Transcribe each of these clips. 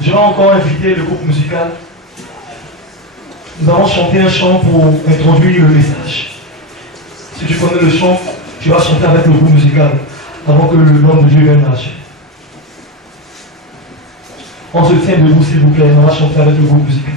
Je vais encore inviter le groupe musical. Nous allons chanter un chant pour introduire le message. Si tu connais le chant, tu vas chanter avec le groupe musical avant que l'homme de Dieu vienne marcher. On se tient debout s'il vous plaît, on va chanter avec le groupe musical.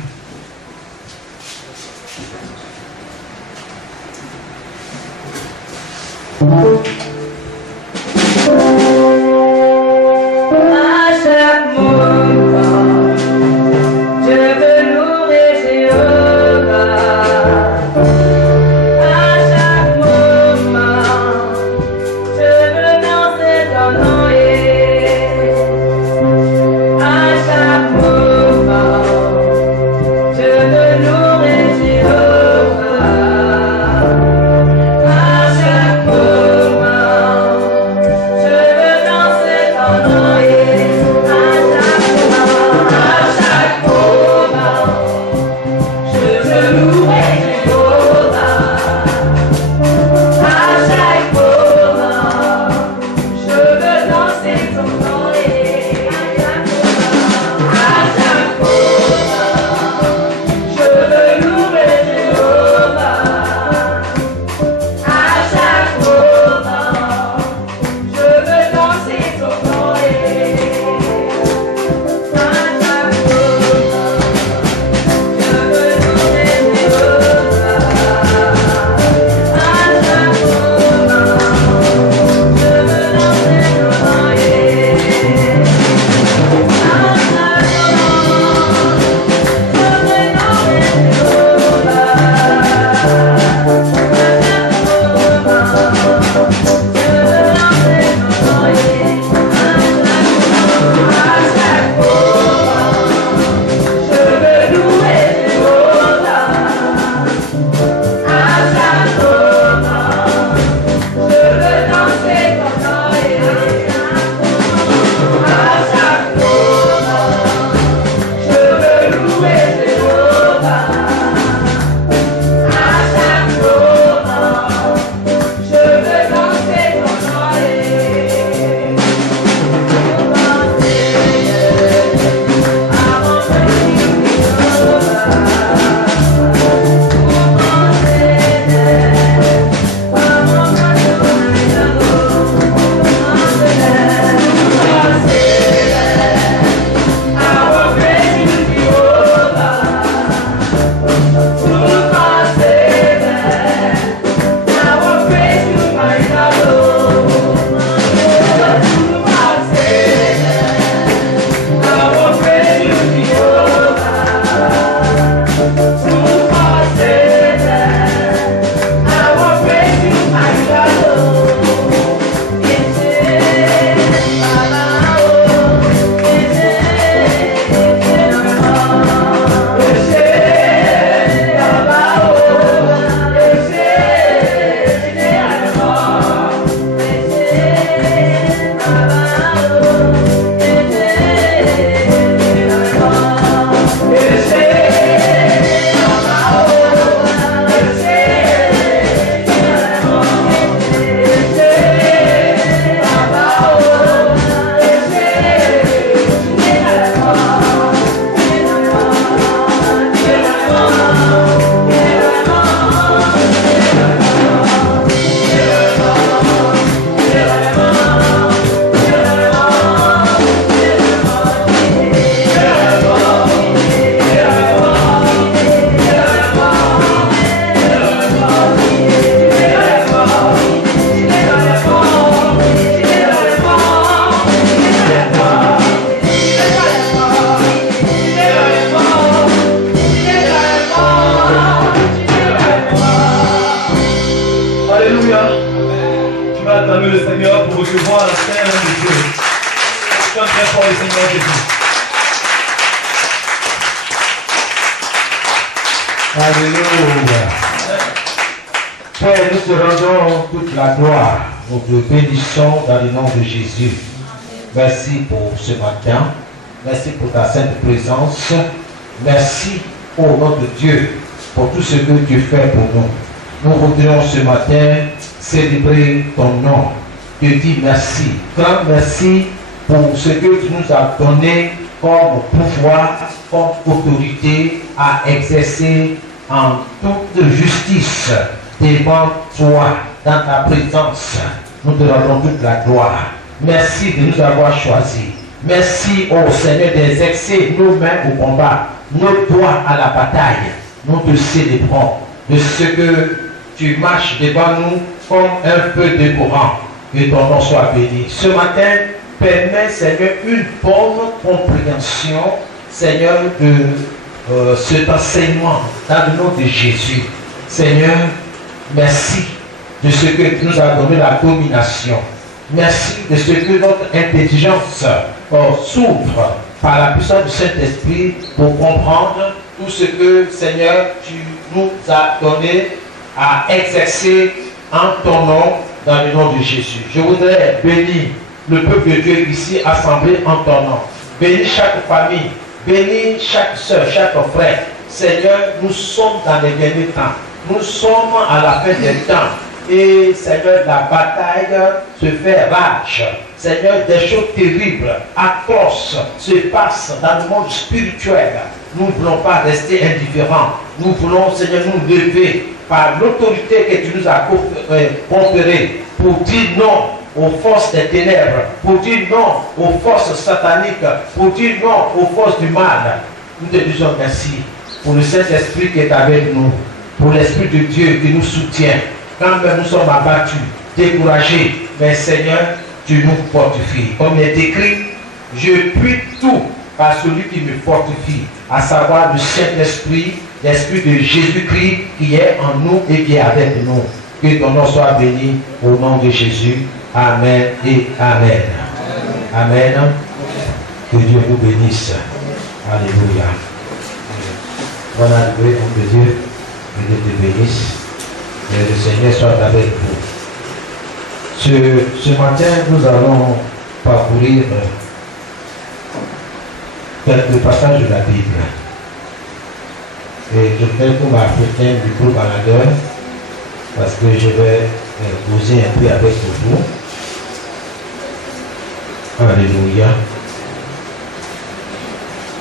acclamer le Seigneur pour recevoir la scène de Dieu. Chante très fort le Seigneur Jésus. Alléluia. Père, nous te rendons toute la gloire. Nous te bénissons dans le nom de Jésus. Merci pour ce matin. Merci pour ta sainte présence. Merci au nom de Dieu pour tout ce que tu fais pour nous. Nous voudrions ce matin célébrer ton nom. Te dis merci. Grand merci pour ce que tu nous as donné comme pouvoir, comme autorité à exercer en toute justice devant toi, dans ta présence. Nous te rendons toute la gloire. Merci de nous avoir choisis. Merci, ô Seigneur, d'exercer nous-mêmes au combat, nos doigts à la bataille. Nous te célébrons de ce que tu marches devant nous comme un feu dévorant. Que ton nom soit béni. Ce matin, permets, Seigneur, une bonne compréhension, Seigneur, de cet enseignement dans le nom de Jésus. Seigneur, merci de ce que tu nous as donné la domination. Merci de ce que notre intelligence s'ouvre par la puissance du Saint-Esprit pour comprendre tout ce que, Seigneur, tu nous as donné à exercer en ton nom dans le nom de Jésus. Je voudrais bénir le peuple de Dieu ici assemblé en ton nom. Bénis chaque famille, bénis chaque soeur, chaque frère. Seigneur, nous sommes dans les derniers temps. Nous sommes à la fin des temps. Et Seigneur, la bataille se fait rage. Seigneur, des choses terribles, atroces se passent dans le monde spirituel. Nous ne voulons pas rester indifférents. Nous voulons, Seigneur, nous lever par l'autorité que tu nous as conférée pour dire non aux forces des ténèbres, pour dire non aux forces sataniques, pour dire non aux forces du mal. Nous te disons merci pour le Saint-Esprit qui est avec nous, pour l'Esprit de Dieu qui nous soutient. Quand même nous sommes abattus, découragés, mais Seigneur, tu nous fortifies. Comme il est écrit, je puis tout par celui qui me fortifie, à savoir le Saint-Esprit, l'Esprit de Jésus-Christ qui est en nous et qui est avec nous. Que ton nom soit béni au nom de Jésus. Amen et Amen. Amen. Que Dieu vous bénisse. Alléluia. Bonne arrivée, homme de Dieu. Que Dieu te bénisse. Que le Seigneur soit avec vous. Ce matin, nous allons parcourir quelques passages de la Bible. Et je fais pour m'apprêter du groupe Canada parce que je vais causer un peu avec vous. Alléluia.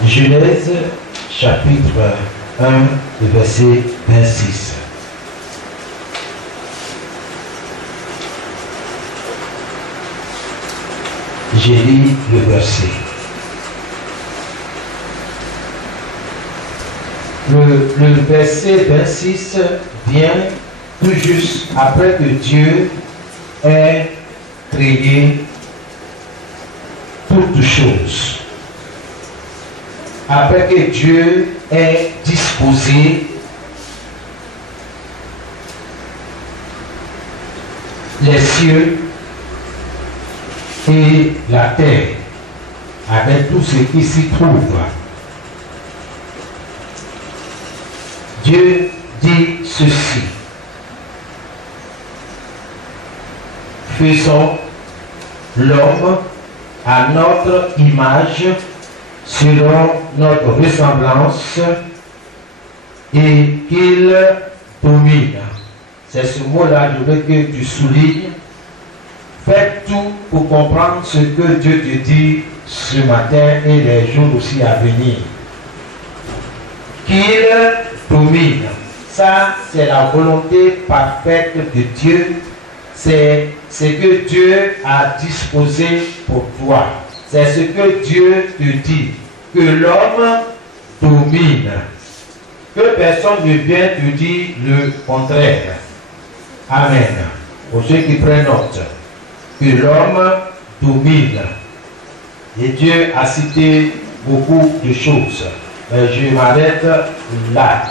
Genèse chapitre 1, le verset 26. J'ai lu le verset. Le verset 26 vient tout juste après que Dieu ait créé toutes choses. Après que Dieu ait disposé les cieux et la terre avec tout ce qui s'y trouve. Dieu dit ceci: faisons l'homme à notre image, selon notre ressemblance, et qu'il domine. C'est ce mot-là, je veux que tu soulignes. Fais tout pour comprendre ce que Dieu te dit ce matin et les jours aussi à venir. Qu'il domine. Ça, c'est la volonté parfaite de Dieu. C'est ce que Dieu a disposé pour toi. C'est ce que Dieu te dit. Que l'homme domine. Que personne ne vienne te dire le contraire. Amen. Pour ceux qui prennent note. Que l'homme domine. Et Dieu a cité beaucoup de choses. Mais je m'arrête là.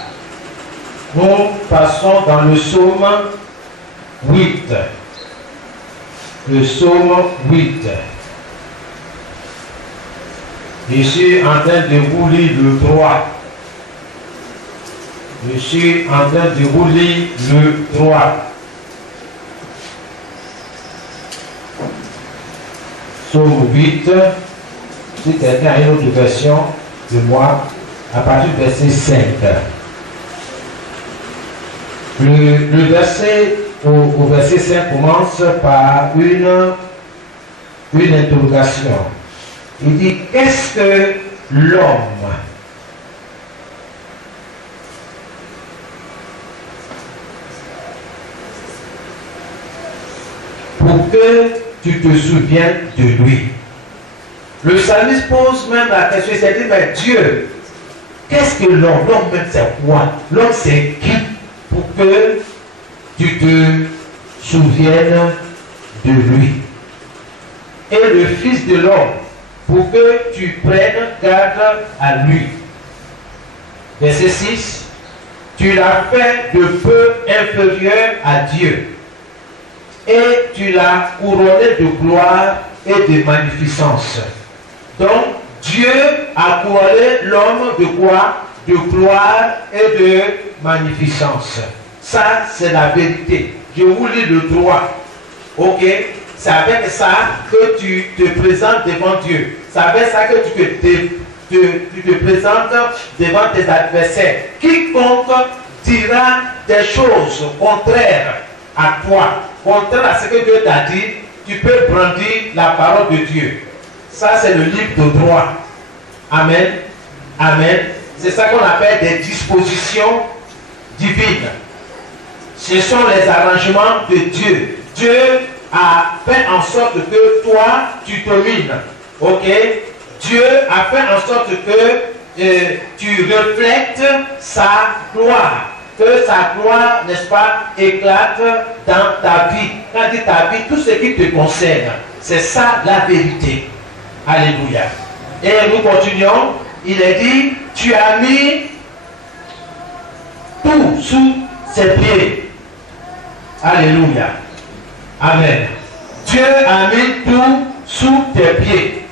Nous passons dans le psaume 8. Le psaume 8. Je suis en train de vous lire le 3. Je suis en train de vous lire le 3. Psaume 8. Si quelqu'un a une autre version de moi, à partir du verset 5. Le verset au verset 5 commence par une interrogation. Il dit: qu'est-ce que l'homme. Pour que tu te souviennes de lui. Le psalmiste pose même la question, il s'est dit, mais Dieu, qu'est-ce que l'homme? L'homme même c'est quoi? L'homme c'est qui? Pour que tu te souviennes de lui. Et le Fils de l'homme, pour que tu prennes garde à lui. Verset 6. Tu l'as fait de peu inférieur à Dieu. Et tu l'as couronné de gloire et de magnificence. Donc, Dieu a couronné l'homme de quoi? De gloire et de magnificence. Ça, c'est la vérité. Je vous lis le droit. Ok? C'est avec ça que tu te présentes devant Dieu. C'est avec ça que tu te présentes devant tes adversaires. Quiconque dira des choses contraires à toi, contraire à ce que Dieu t'a dit, tu peux brandir la parole de Dieu. Ça, c'est le livre de droit. Amen. Amen. C'est ça qu'on appelle des dispositions divines. Ce sont les arrangements de Dieu. Dieu a fait en sorte que toi, tu domines. Ok? Dieu a fait en sorte que tu reflètes sa gloire. Que sa gloire, n'est-ce pas, éclate dans ta vie. Quand tu dis ta vie, tout ce qui te concerne, c'est ça la vérité. Alléluia. Et nous continuons. Il est dit, tu as mis tout sous ses pieds. Alléluia. Amen. Dieu a mis tout sous tes pieds.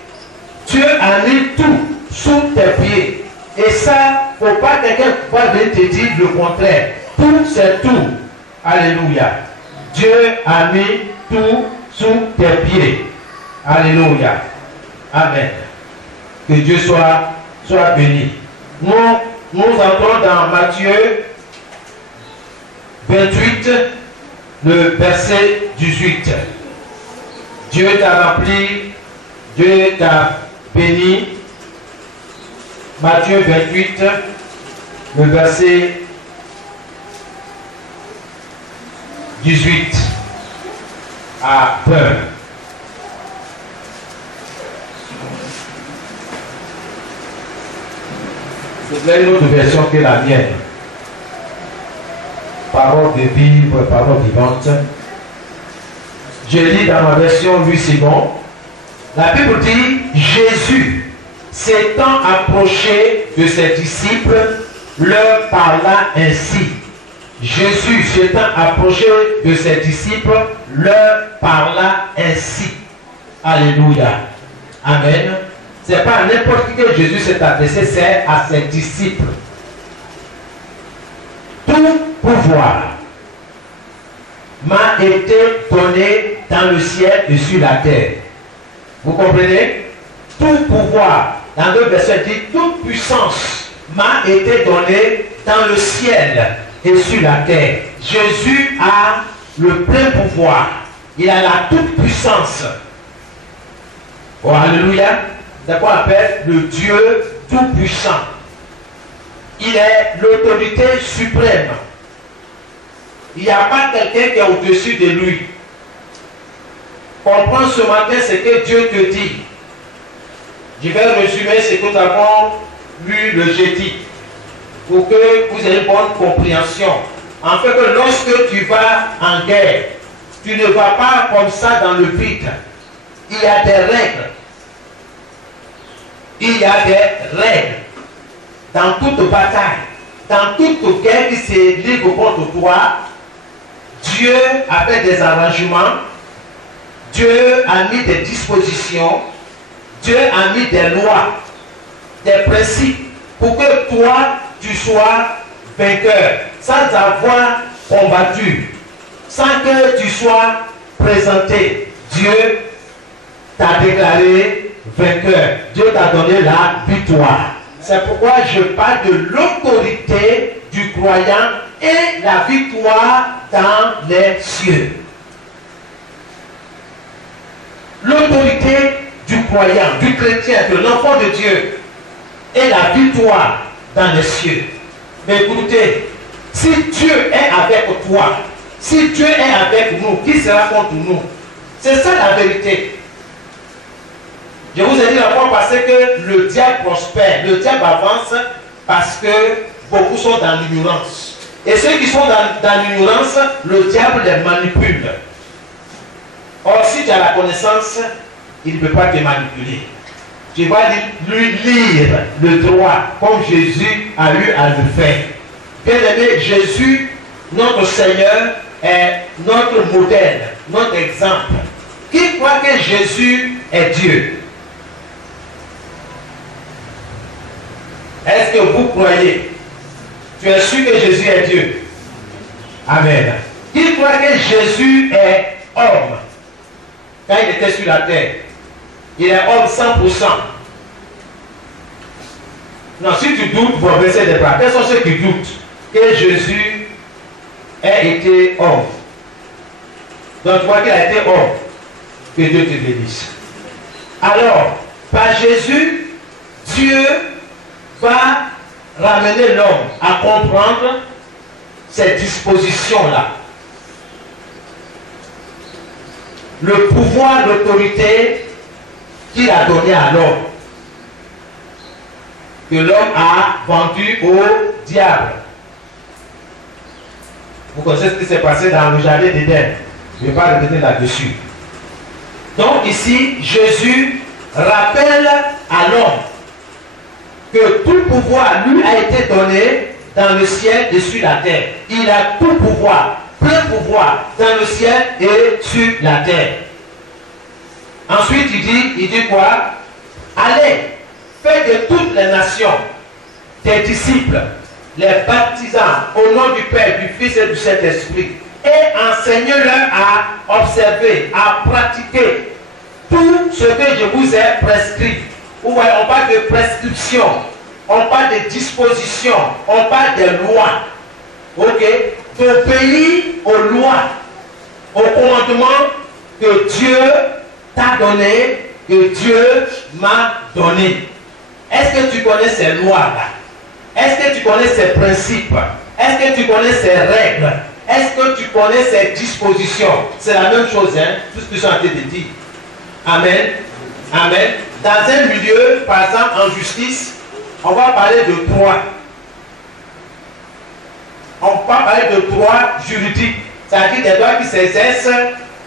Dieu a mis tout sous tes pieds. Et ça, il ne faut pas que quelqu'un va venir te dire le contraire. Tout, c'est tout. Alléluia. Dieu a mis tout sous tes pieds. Alléluia. Amen. Que Dieu soit béni. Nous entrons dans Matthieu 28, le verset 18. Dieu t'a rempli, Dieu t'a béni. Matthieu 28, le verset 18 à 1. C'est une autre version que la mienne. Parole de vivre, parole vivante. Je lis dans ma version Louis II. La Bible dit, Jésus, s'étant approché de ses disciples, leur parla ainsi. Jésus, s'étant approché de ses disciples, leur parla ainsi. Alléluia. Amen. Ce n'est pas à n'importe qui que Jésus s'est adressé, c'est à ses disciples. Tout pouvoir m'a été donné dans le ciel et sur la terre. Vous comprenez? Tout pouvoir, dans le verset dit, toute puissance m'a été donnée dans le ciel et sur la terre. Jésus a le plein pouvoir. Il a la toute puissance. Oh, alléluia. C'est quoi on appelle le Dieu tout-puissant. Il est l'autorité suprême. Il n'y a pas quelqu'un qui est au-dessus de lui. Comprends ce matin ce que Dieu te dit. Je vais résumer ce que nous avons lu le jeudi pour que vous ayez une bonne compréhension. En fait, que lorsque tu vas en guerre, tu ne vas pas comme ça dans le vide. Il y a des règles. Il y a des règles dans toute bataille, dans toute guerre qui se livre contre toi. Dieu a fait des arrangements, Dieu a mis des dispositions, Dieu a mis des lois, des principes pour que toi tu sois vainqueur, sans avoir combattu, sans que tu sois présenté. Dieu t'a déclaré vainqueur. Dieu t'a donné la victoire. C'est pourquoi je parle de l'autorité du croyant et la victoire dans les cieux. L'autorité du croyant, du chrétien, de l'enfant de Dieu. et la victoire dans les cieux. Mais écoutez, si Dieu est avec toi, si Dieu est avec nous, qui sera contre nous? C'est ça la vérité. Je vous ai dit la fois passée que le diable prospère, le diable avance parce que beaucoup sont dans l'ignorance. Et ceux qui sont dans l'ignorance, le diable les manipule. Or, si tu as la connaissance, il ne peut pas te manipuler. Tu vas lui lire le droit comme Jésus a eu à le faire. Bien aimé, Jésus, notre Seigneur, est notre modèle, notre exemple. Qui croit que Jésus est Dieu? Est-ce que vous croyez? Tu es sûr que Jésus est Dieu? Amen. Qui croit que Jésus est homme? Quand il était sur la terre, il est homme 100%. Non, si tu doutes, vous baissez les bras. Quels sont ceux qui doutent que Jésus ait été homme? Donc, tu vois qu'il a été homme. Que Dieu te bénisse. Alors, par Jésus, Dieu va ramener l'homme à comprendre ces dispositions-là. Le pouvoir d'autorité qu'il a donné à l'homme, que l'homme a vendu au diable. Vous connaissez ce qui s'est passé dans le jardin d'Éden. Je ne vais pas revenir là-dessus. Donc ici, Jésus rappelle à l'homme que tout pouvoir lui a été donné dans le ciel et sur la terre. Il a tout pouvoir, plein pouvoir dans le ciel et sur la terre. Ensuite, il dit quoi? Allez, faites de toutes les nations des disciples, les baptisants au nom du Père, du Fils et du Saint-Esprit, et enseignez-leur à observer, à pratiquer tout ce que je vous ai prescrit. Vous voyez, on parle de prescription, on parle de disposition, on parle de lois. Ok? D'obéir aux lois, aux commandements que Dieu t'a donné, que Dieu m'a donné. Est-ce que tu connais ces lois-là? Est-ce que tu connais ces principes? Est-ce que tu connais ces règles? Est-ce que tu connais ces dispositions? C'est la même chose, hein? Tout ce que je suis en train de dire. Amen. Amen. Dans un milieu, par exemple, en justice, on va parler de droit. On va parler de droit juridique, c'est-à-dire des droits qui s'exercent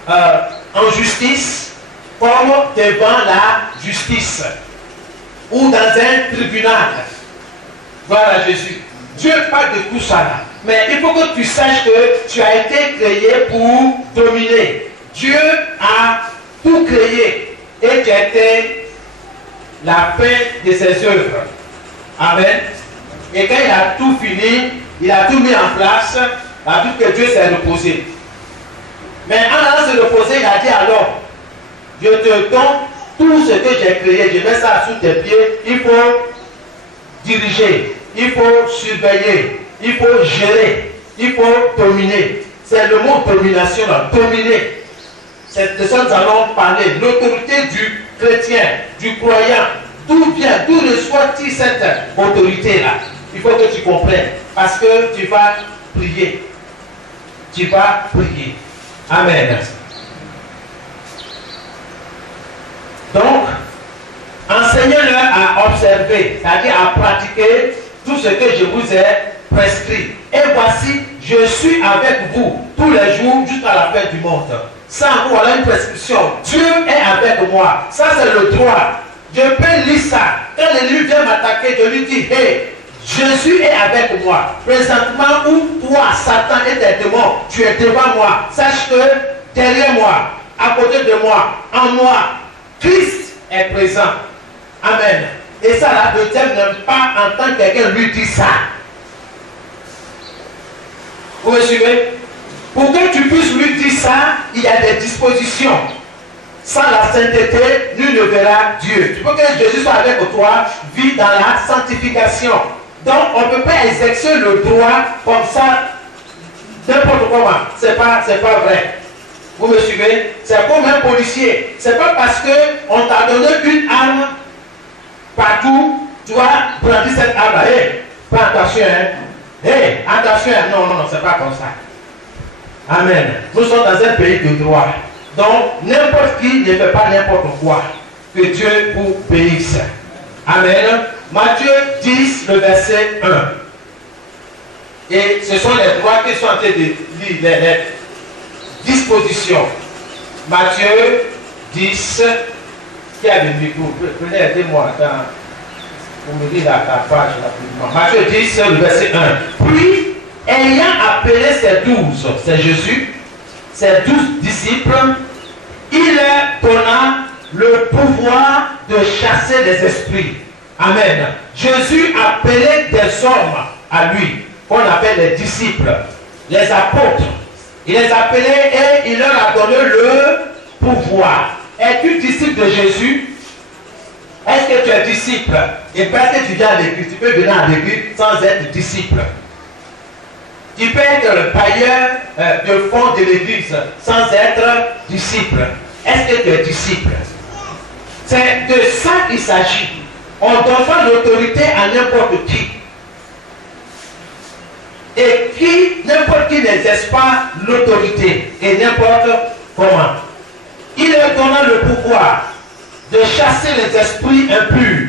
en justice comme devant la justice ou dans un tribunal. Voilà Jésus. Dieu parle de tout ça là. Mais il faut que tu saches que tu as été créé pour dominer. Dieu a tout créé et tu as été la fin de ses œuvres. Amen. Et quand il a tout fini, il a tout mis en place, la Bible que Dieu s'est reposé. Mais en allant se reposer, il a dit alors, je te donne tout ce que j'ai créé, je mets ça sous tes pieds, il faut diriger, il faut surveiller, il faut gérer, il faut dominer. C'est le mot domination là, dominer. C'est de ça que nous allons parler. L'autorité du chrétien, du croyant. D'où vient, d'où reçoit-il cette autorité-là? Il faut que tu comprennes. Parce que tu vas prier. Tu vas prier. Amen. Donc, enseignez-leur à observer, c'est-à-dire à pratiquer tout ce que je vous ai prescrit. Et voici, je suis avec vous tous les jours jusqu'à la fin du monde. Ça, voilà une prescription. Dieu est avec moi. Ça, c'est le droit. Je peux lire ça. Quand l'ennemi vient m'attaquer, je lui dis, hey, Jésus est avec moi. Présentement, où toi, Satan et tes démons, tu es devant moi. Sache que derrière moi, à côté de moi, en moi, Christ est présent. Amen. Et ça, là, le diable n'aime pas entendre quelqu'un lui dire ça. Vous me suivez? Pour que tu puisses lui dire ça, il y a des dispositions. Sans la sainteté, nul ne verra Dieu. Tu veux que Jésus soit avec toi, vis dans la sanctification. Donc, on ne peut pas exercer le droit comme ça, n'importe comment. C'est pas vrai. Vous me suivez? C'est comme un policier. C'est pas parce qu'on t'a donné une arme partout, tu vas brandir cette arme-là. Hey, pas attention, hein. Hey, attention, non, non, non, c'est pas comme ça. Amen. Nous sommes dans un pays de droit. Donc, n'importe qui ne fait pas n'importe quoi. Que Dieu vous bénisse. Amen. Matthieu 10, le verset 1. Et ce sont les droits qui sont en train de lire, les dispositions. Matthieu 10, qui a le micro? Prenez, aidez-moi. Vous me dites la page rapidement. Matthieu 10, le verset 1. Puis, ayant appelé ses 12, c'est Jésus, ses 12 disciples, il leur donna le pouvoir de chasser les esprits. Amen. Jésus appelait des hommes à lui, qu'on appelle les disciples, les apôtres. Il les appelait et il leur a donné le pouvoir. Es-tu disciple de Jésus? Est-ce que tu es disciple? Et parce que tu viens à l'église, tu peux venir à l'église sans être disciple. Tu peux être le païen de fond de l'église sans être disciple. Est-ce que tu es disciple? C'est de ça qu'il s'agit. On ne donne pas l'autorité à n'importe qui. Et n'importe qui n'exerce pas l'autorité et n'importe comment. Il leur donna le pouvoir de chasser les esprits impurs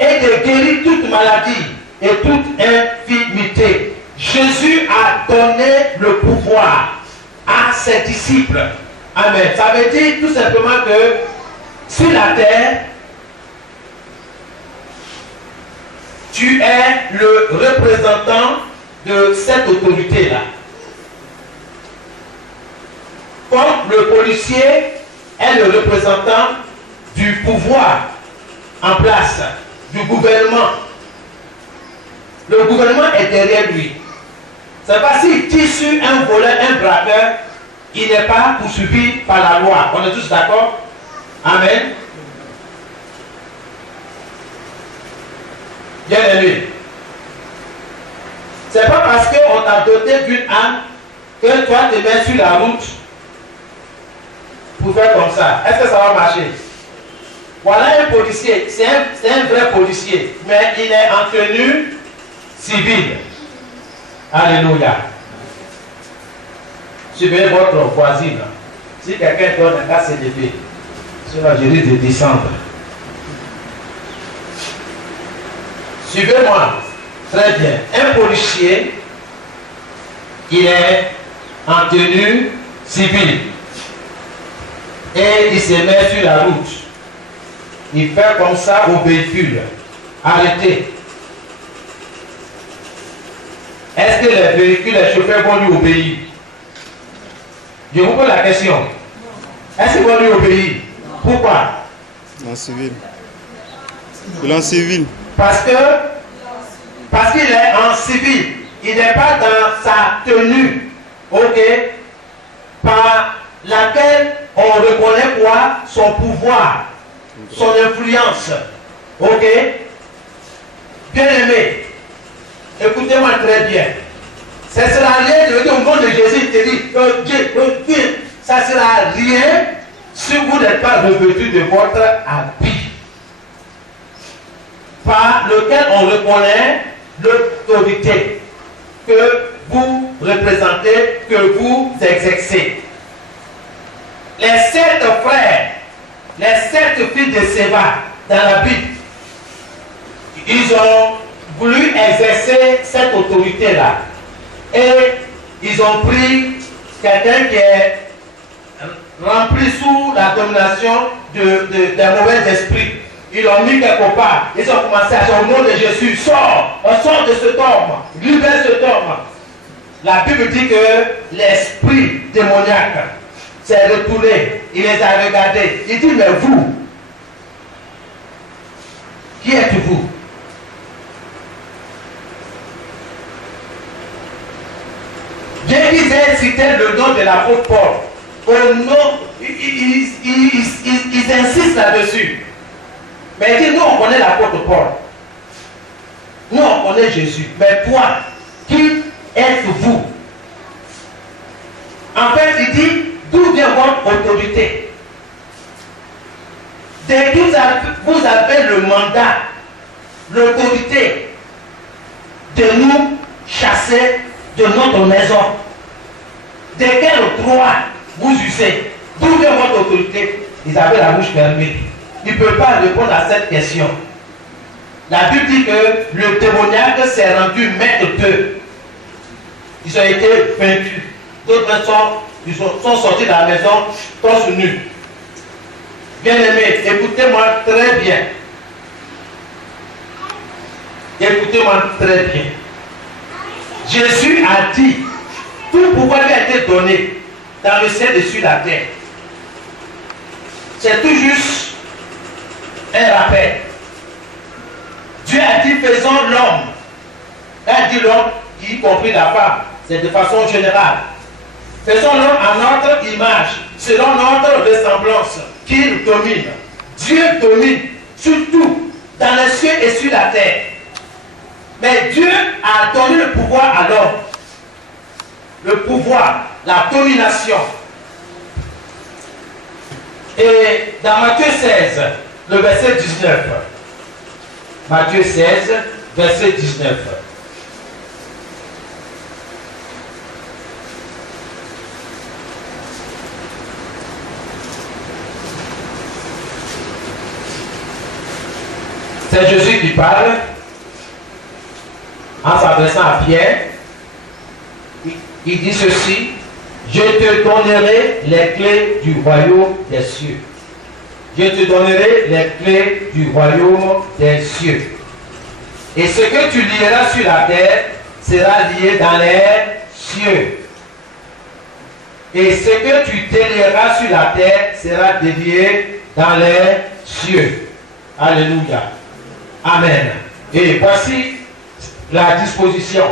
et de guérir toute maladie et toute infirmité. Jésus a donné le pouvoir à ses disciples. Amen. Ça veut dire tout simplement que sur la terre, tu es le représentant de cette autorité-là. Comme le policier est le représentant du pouvoir en place, du gouvernement. Le gouvernement est derrière lui. C'est pas s'il tire sur un voleur, un braqueur, il n'est pas poursuivi par la loi. On est tous d'accord? Amen. Bien aimé. C'est pas parce qu'on t'a doté d'une âme que toi te mets sur la route pour faire comme ça. Est-ce que ça va marcher? Voilà un policier, c'est un vrai policier, mais il est en tenue civile. Alléluia. Suivez votre voisine. Si quelqu'un donne un cas s'élever, cela je risque de descendre. Suivez-moi. Très bien. Un policier, il est en tenue civile. Et il se met sur la route. Il fait comme ça au véhicule. Arrêtez. Est-ce que les véhicules, les chauffeurs vont lui obéir? Je vous pose la question. Est-ce qu'ils vont lui obéir? Pourquoi? En civil. Il est en civil. Parce qu'il est en civil. Il n'est pas dans sa tenue. Ok? Par laquelle on reconnaît quoi? Son pouvoir. Son influence. Ok? Bien aimé. Écoutez-moi très bien. Ça ne sera rien de dire au nom de Jésus, il te dit, Dieu, ça ne sera rien si vous n'êtes pas revêtu de votre habit, par lequel on reconnaît l'autorité que vous représentez, que vous exercez. Les 7 frères, les 7 filles de Séba dans la Bible, ils ont voulu exercer cette autorité-là. Et ils ont pris quelqu'un qui est rempli sous la domination d'un mauvais esprit. Ils l'ont mis quelque part. Ils ont commencé à dire au nom de Jésus, sors, on sort de cet homme, libère cet homme. La Bible dit que l'esprit démoniaque s'est retourné, il les a regardés. Il dit, mais vous, qui êtes-vous? Bien qu'ils aient cité le nom de l'apôtre Paul, au nom, ils insistent là-dessus. Mais il dit, nous on connaît l'apôtre Paul. Nous on connaît Jésus. Mais toi, qui êtes-vous? En fait, il dit, d'où vient votre autorité? Dès que vous avez le mandat l'autorité de nous chasser de notre maison. De quel droit vous usez? D'où vient votre autorité? Ils avaient la bouche fermée. Ils ne peuvent pas répondre à cette question. La Bible dit que le démoniaque s'est rendu maître d'eux. Ils ont été vaincus. D'autres sont sortis de la maison torse nu. Bien-aimés, écoutez-moi très bien. Écoutez-moi très bien. Jésus a dit, tout pouvoir lui a été donné dans le ciel et sur la terre. C'est tout juste un rappel. Dieu a dit, faisons l'homme. Il a dit l'homme, y compris la femme. C'est de façon générale. Faisons l'homme à notre image, selon notre ressemblance, qu'il domine. Dieu domine sur tout, dans les cieux et sur la terre. Mais Dieu a donné le pouvoir à l'homme. Le pouvoir, la domination. Et dans Matthieu 16, le verset 19. Matthieu 16, verset 19. C'est Jésus qui parle en s'adressant à Pierre. Il dit ceci: je te donnerai les clés du royaume des cieux. Je te donnerai les clés du royaume des cieux. Et ce que tu lieras sur la terre sera lié dans les cieux. Et ce que tu délieras sur la terre sera délié dans les cieux. Alléluia. Amen. Et voici la disposition.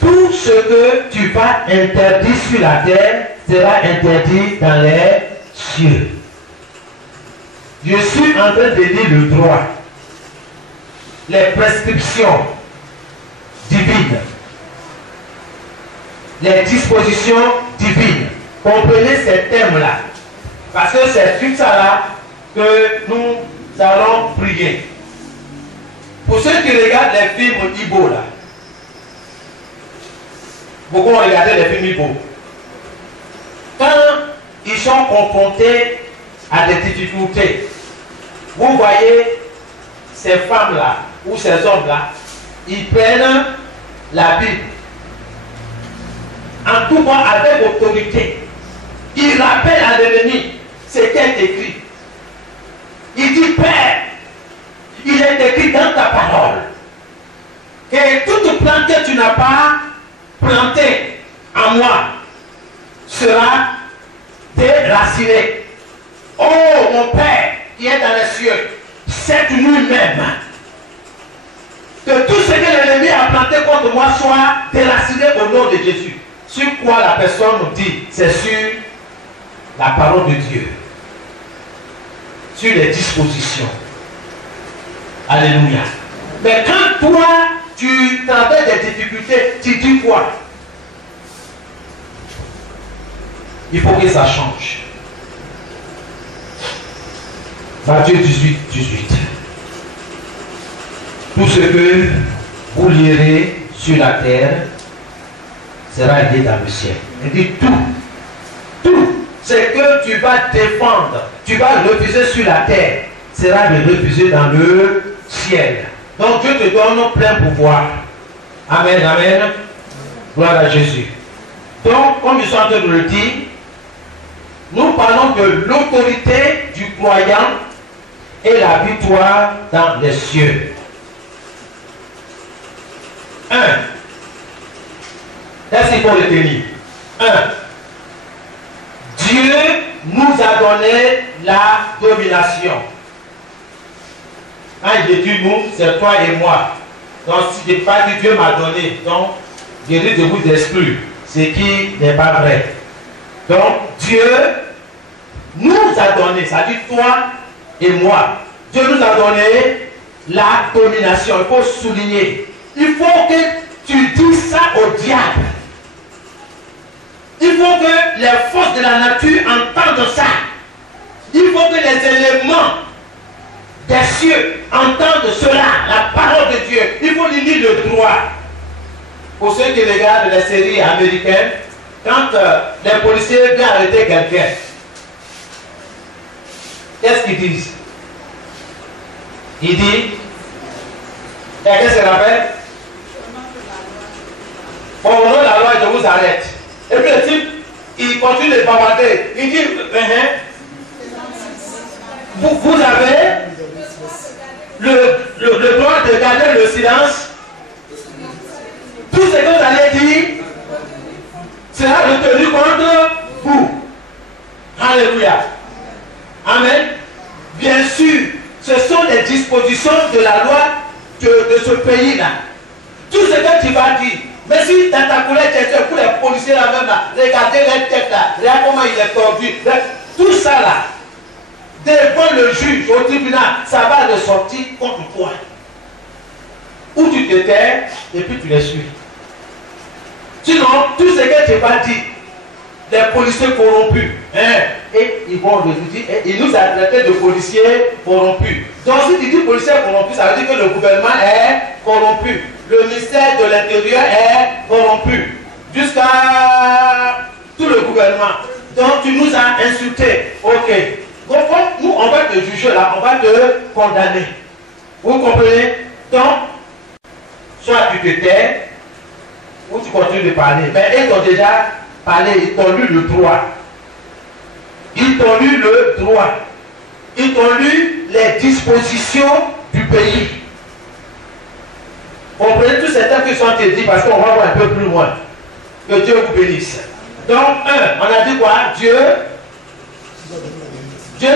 Tout ce que tu vas interdire sur la terre sera interdit dans les cieux. Je suis en train de lire le droit, les prescriptions divines, les dispositions divines. Comprenez ces thèmes-là, parce que c'est tout ça là que nous allons prier. Pour ceux qui regardent les films Igbo là, beaucoup ont regardé les films Igbo. Quand ils sont confrontés à des difficultés, vous voyez ces femmes-là ou ces hommes-là, ils prennent la Bible, en tout cas avec autorité. Ils rappellent à l'ennemi ce qui est écrit. Il dit: Père, il est écrit dans ta parole que toute plante que tu n'as pas plantée en moi sera déracinée. Oh mon Père qui est dans les cieux, cette nuit même, que tout ce que l'ennemi a planté contre moi soit déraciné au nom de Jésus. Sur quoi la personne nous dit? C'est sur la parole de Dieu, sur les dispositions. Alléluia. Mais quand toi, tu traverses des difficultés, tu dis quoi? Il faut que ça change. Matthieu 18, 18. Tout ce que vous lirez sur la terre sera lié dans le ciel. Il dit tout ce que tu vas défendre, tu vas refuser sur la terre, sera refusé dans le ciel. Donc Dieu te donne plein pouvoir. Amen, amen. Gloire à Jésus. Donc, comme je suis en train de le dire, nous parlons de l'autorité du croyant et la victoire dans les cieux. 1. Est-ce qu'il faut le tenir? 1. Dieu nous a donné la domination. Quand il dit nous, c'est toi et moi. Donc si je n'ai pas dit Dieu m'a donné, donc je risque de vous exclure, ce qui n'est pas vrai. Donc Dieu nous a donné, ça dit toi et moi. Dieu nous a donné la domination. Il faut souligner. Il faut que tu dises ça au diable. Il faut que les forces de la nature entendent ça. Il faut que les éléments des cieux entendent cela, la parole de Dieu. Il faut lire le droit. Pour ceux qui regardent les séries américaines, quand les policiers viennent arrêter quelqu'un, qu'est-ce qu'ils disent? Ils disent, quelqu'un se rappelle? Bon, au nom de la loi, je vous arrête. Et puis le type, il continue de bavarder. Il dit, vous avez le droit de garder le silence. Tout ce que vous allez dire sera retenu contre vous. Alléluia. Amen. Bien sûr, ce sont les dispositions de la loi de ce pays-là. Tout ce que tu vas dire. Mais si dans ta colère, tu es pour les policiers là même là, regardez les têtes là, regardez comment il est tordu. Tout ça là, devant le juge au tribunal, ça va ressortir contre toi. Ou tu te tais et puis tu les suis. Sinon, tout ce que tu vas dire, les policiers corrompus, et ils vont le dire, ils nous ont traités de policiers corrompus. Donc si tu dis policiers corrompus, ça veut dire que le gouvernement est corrompu. Le ministère de l'Intérieur est corrompu. Jusqu'à tout le gouvernement. Donc tu nous as insultés. Ok. Donc nous, on va te juger là, on va te condamner. Vous comprenez? Donc, soit tu te tais, ou tu continues de parler. Mais ils t'ont déjà parlé, ils t'ont lu le droit. Ils t'ont lu le droit. Ils t'ont lu les dispositions du pays. Comprenez tous ces termes qui sont dit parce qu'on va voir un peu plus loin. Que Dieu vous bénisse. Donc, on a dit quoi? Dieu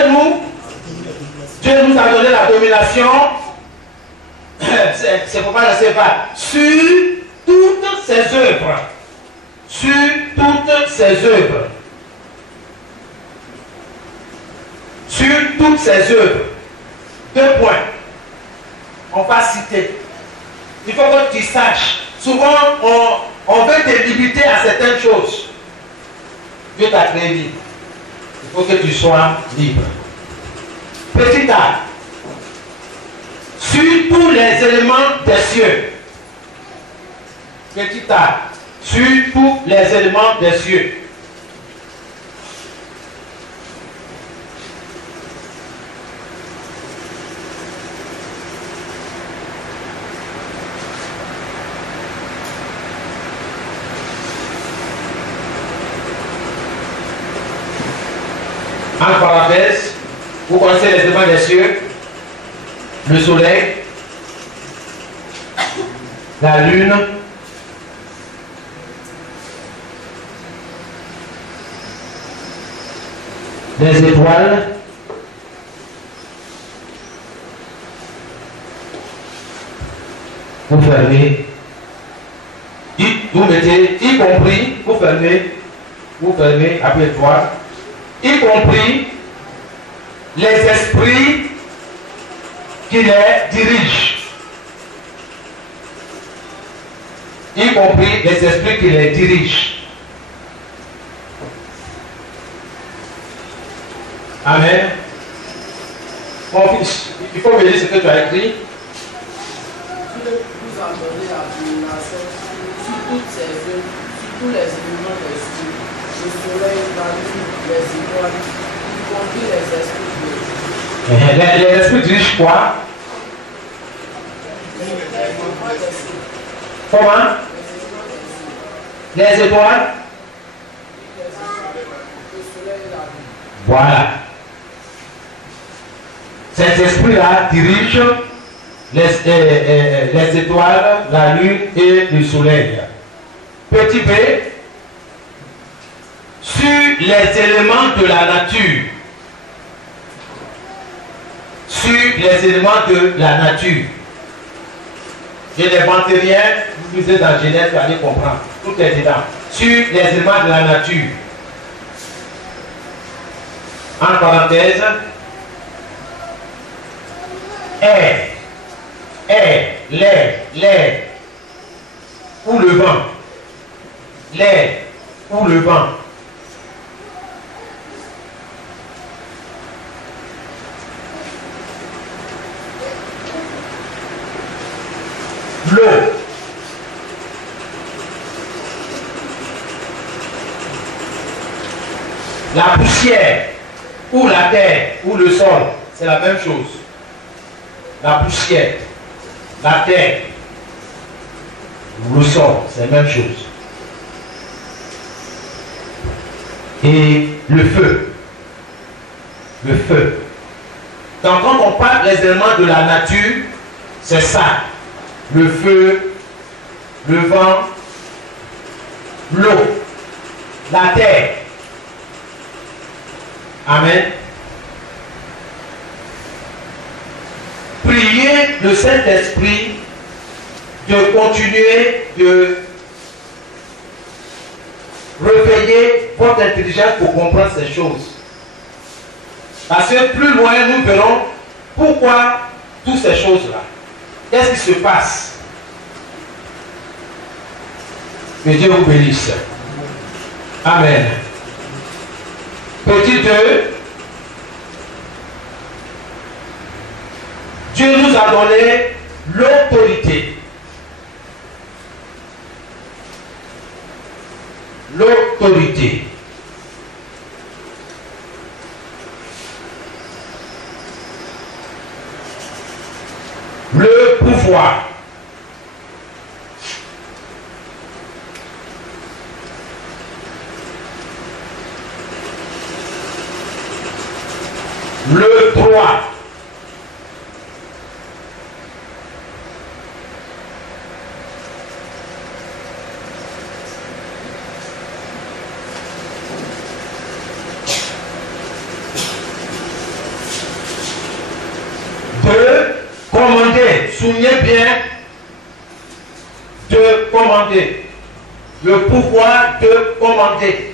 nous a donné la domination. C'est pourquoi je ne sais pas. Sur toutes ses œuvres. Sur toutes ses œuvres. Sur toutes ses œuvres. 2 points. On va citer. Il faut que tu saches. Souvent, on veut te limiter à certaines choses. Dieu t'a créé libre. Il faut que tu sois libre. Petit A. Sur tous les éléments des cieux. Petit A. Sur tous les éléments des cieux. En parenthèse, vous connaissez les éléments des cieux, le soleil, la lune, les étoiles, vous fermez, vous mettez, y compris, vous fermez, après étoile, y compris les esprits qui les dirigent. Y compris les esprits qui les dirigent. Amen. Mon fils, il faut me dire ce que tu as écrit. Vous en donnez la domination sur toutes ces œuvres, sur tous les éléments des cieux, le soleil, la lune, les étoiles, y compris les esprits de Les esprits dirigent quoi? Comment? Les étoiles? Voilà. Ces esprits-là dirigent les étoiles, la lune et le soleil. Petit b, sur les éléments de la nature. Sur les éléments de la nature. Je n'invente rien, vous lisez dans Genèse, vous allez comprendre. Tout est dedans. Sur les éléments de la nature. En parenthèse, l'air, ou le vent. L'air, ou le vent. l'eau. La poussière, ou la terre, ou le sol, c'est la même chose. La poussière, la terre, ou le sol, c'est la même chose. Et le feu. Le feu. Donc quand on parle des éléments de la nature, c'est ça. Le feu, le vent, l'eau, la terre. Amen. Priez le Saint-Esprit de continuer de réveiller votre intelligence pour comprendre ces choses. Parce que plus loin, nous verrons pourquoi toutes ces choses-là. Qu'est-ce qui se passe? Que Dieu vous bénisse. Amen. Petit 2. Dieu nous a donné l'autorité. L'autorité. Le pouvoir. Le droit. De commander. Souvenez bien de commander. Le pouvoir de commander.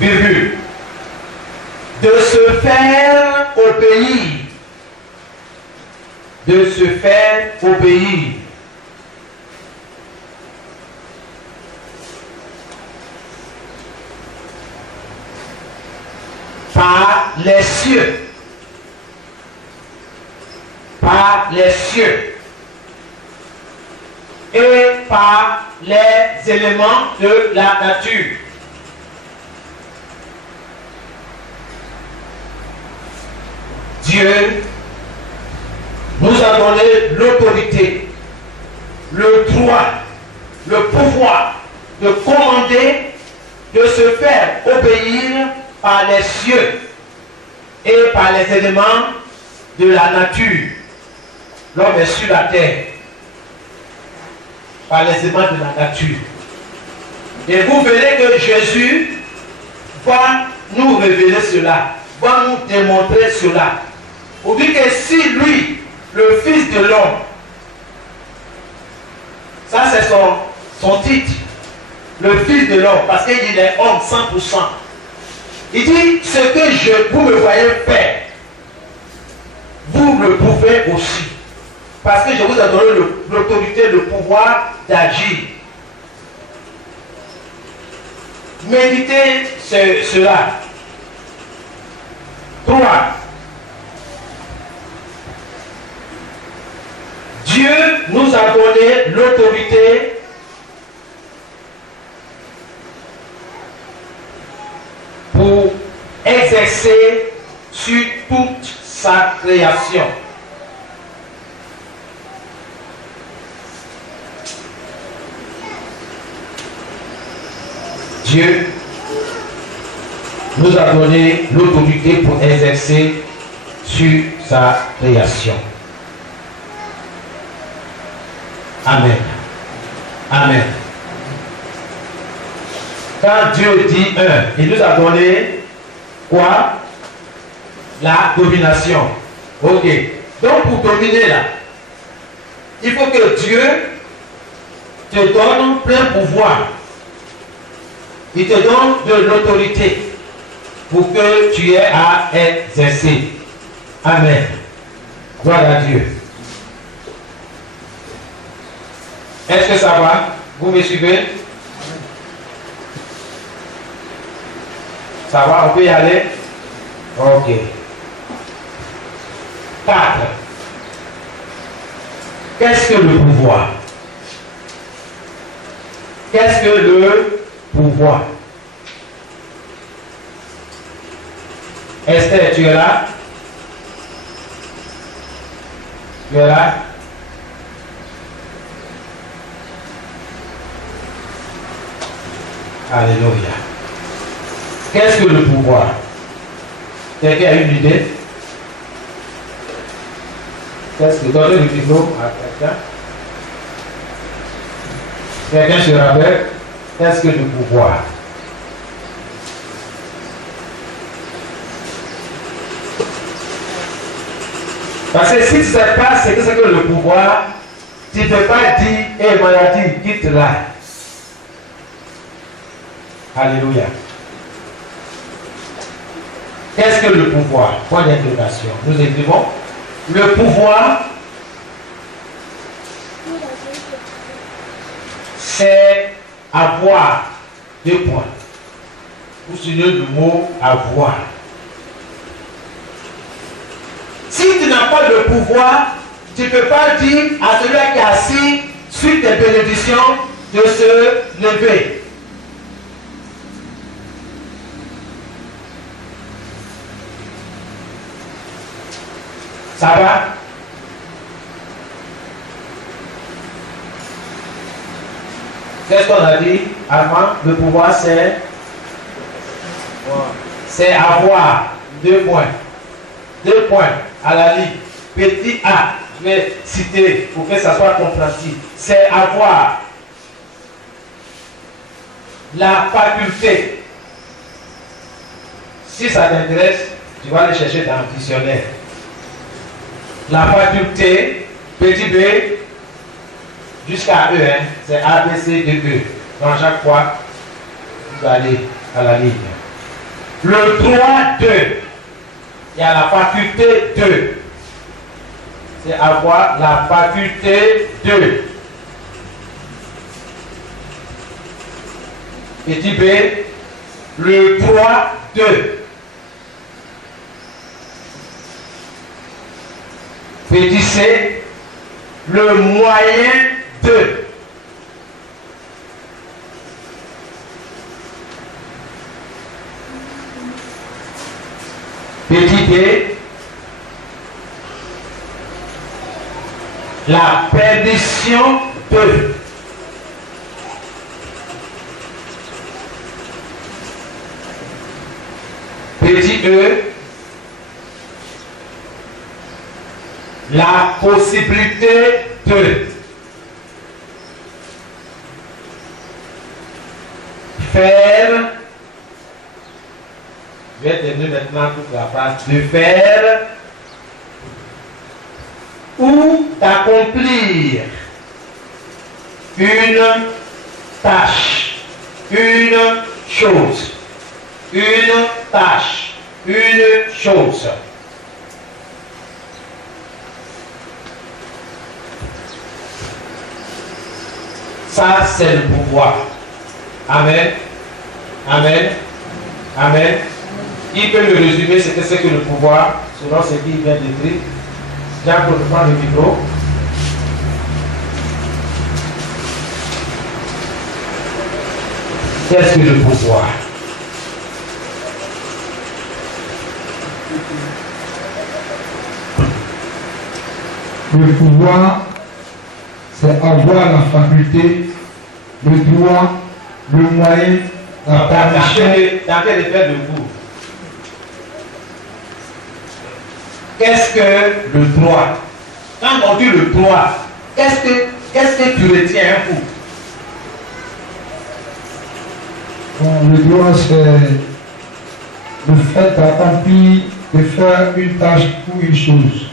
Virgule. De se faire obéir. De se faire obéir. Par les cieux. Par les cieux. Et par les éléments de la nature. Dieu nous a donné l'autorité, le droit, le pouvoir de commander, de se faire obéir par les cieux et par les éléments de la nature. L'homme est sur la terre, par les éléments de la nature. Et vous verrez que Jésus va nous révéler cela, va nous démontrer cela. Pour dire que si lui, le Fils de l'homme, ça c'est son titre, le Fils de l'homme, parce qu'il est homme 100%. Il dit, ce que vous me voyez faire, vous le pouvez aussi. Parce que je vous ai donné l'autorité, le pouvoir d'agir. Méditez cela. 3. Dieu nous a donné l'autorité pour exercer sur toute sa création. Dieu nous a donné l'autorité pour exercer sur sa création. Amen. Amen. Quand Dieu dit un, il nous a donné quoi? La domination. Ok. Donc pour dominer là, il faut que Dieu te donne plein pouvoir. Il te donne de l'autorité pour que tu aies à exercer. Amen. Gloire à Dieu. Est-ce que ça va? Vous me suivez? Ça va, on peut y aller? Ok. 4. Qu'est-ce que le pouvoir? Qu'est-ce que le pouvoir? Esther, tu es là? Tu es là? Alléluia. Qu'est-ce que le pouvoir? Quelqu'un a une idée? Qu'est-ce que donnez le micro à quelqu'un? Quelqu'un se rappelle? Qu'est-ce que le pouvoir? Parce que si tu ne sais pas ce que c'est que le pouvoir, tu ne peux pas dire, hé, maladie, quitte là. Alléluia. Qu'est-ce que le pouvoir? Point d'interrogation. Nous écrivons. Le pouvoir, c'est avoir. 2 points. Vous souvenez du mot avoir. Si tu n'as pas de pouvoir, tu ne peux pas dire à celui qui est assis suite des bénédictions de se lever. Ça va? Qu'est-ce qu'on a dit avant? Le pouvoir, c'est avoir. 2 points. 2 points à la ligne. Petit a, je vais citer pour que ça soit compréhensible. C'est avoir la faculté. Si ça t'intéresse, tu vas aller chercher dans le dictionnaire. La faculté, petit b, jusqu'à E, hein, c'est A, B, C, D, E. Donc, chaque fois, vous allez à la ligne. Le droit de, il y a la faculté de. C'est avoir la faculté de. Petit b, le droit de. Petit c, le moyen de. Petit d, la perdition de. Petit e, la possibilité de faire, je vais terminer maintenant toute la phrase, de faire ou d'accomplir une tâche, une chose, une tâche, une chose. Ça, c'est le pouvoir. Amen. Amen. Amen. Qui peut me résumer ce que c'est que le pouvoir, selon ce qu'il vient d'écrire? Jacques, pour prendre le micro. Qu'est-ce que le pouvoir? Le pouvoir, c'est avoir la faculté, le droit, le moyen, la permission. Dans quel effet de vous? Qu'est-ce que le droit? Quand on dit le droit, qu'est-ce que tu retiens pour? Bon, le droit, c'est le fait d'accomplir, de faire une tâche ou une chose.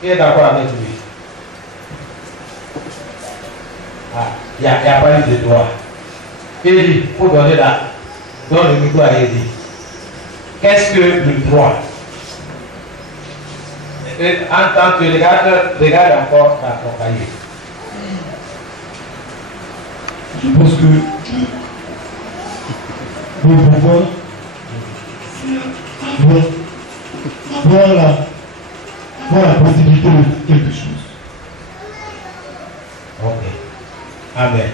Qui est d'accord avec lui? Ah, il n'y a pas eu de droit. Élie, il faut donner donne le micro à Élie. Qu'est-ce que le droit? En tant que regarde encore dans ton cahier. Je pense que le pouvoir, avoir la possibilité de quelque chose. Ok. Amen.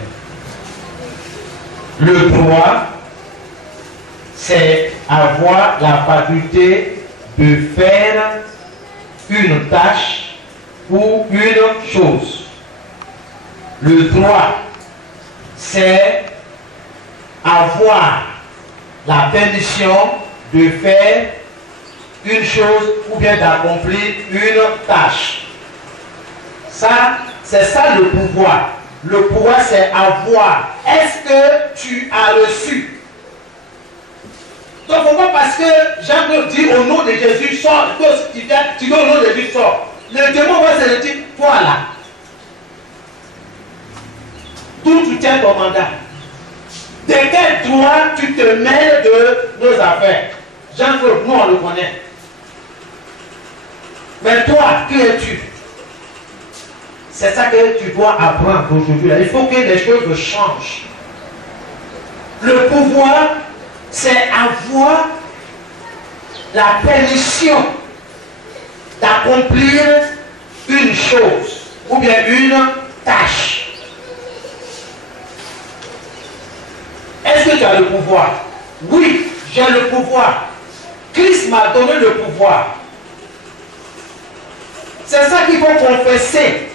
Le droit, c'est avoir la faculté de faire une tâche ou une chose. Le droit, c'est avoir la permission de faire une chose ou bien d'accomplir une tâche. Ça, c'est ça le pouvoir. Le pouvoir, c'est avoir. Est-ce que tu as reçu? Donc, pourquoi? Parce que Jean-Claude dit au nom de Jésus, sors. Tu dis au nom de Jésus, sors. Le démon va se dire, toi là. D'où tu tiens ton mandat? De quel droit tu te mêles de nos affaires? Jean-Claude, nous on le connaît. Mais toi, qui es-tu? C'est ça que tu dois apprendre aujourd'hui. Il faut que les choses changent. Le pouvoir, c'est avoir la permission d'accomplir une chose ou bien une tâche. Est-ce que tu as le pouvoir? Oui, j'ai le pouvoir. Christ m'a donné le pouvoir. C'est ça qu'il faut confesser.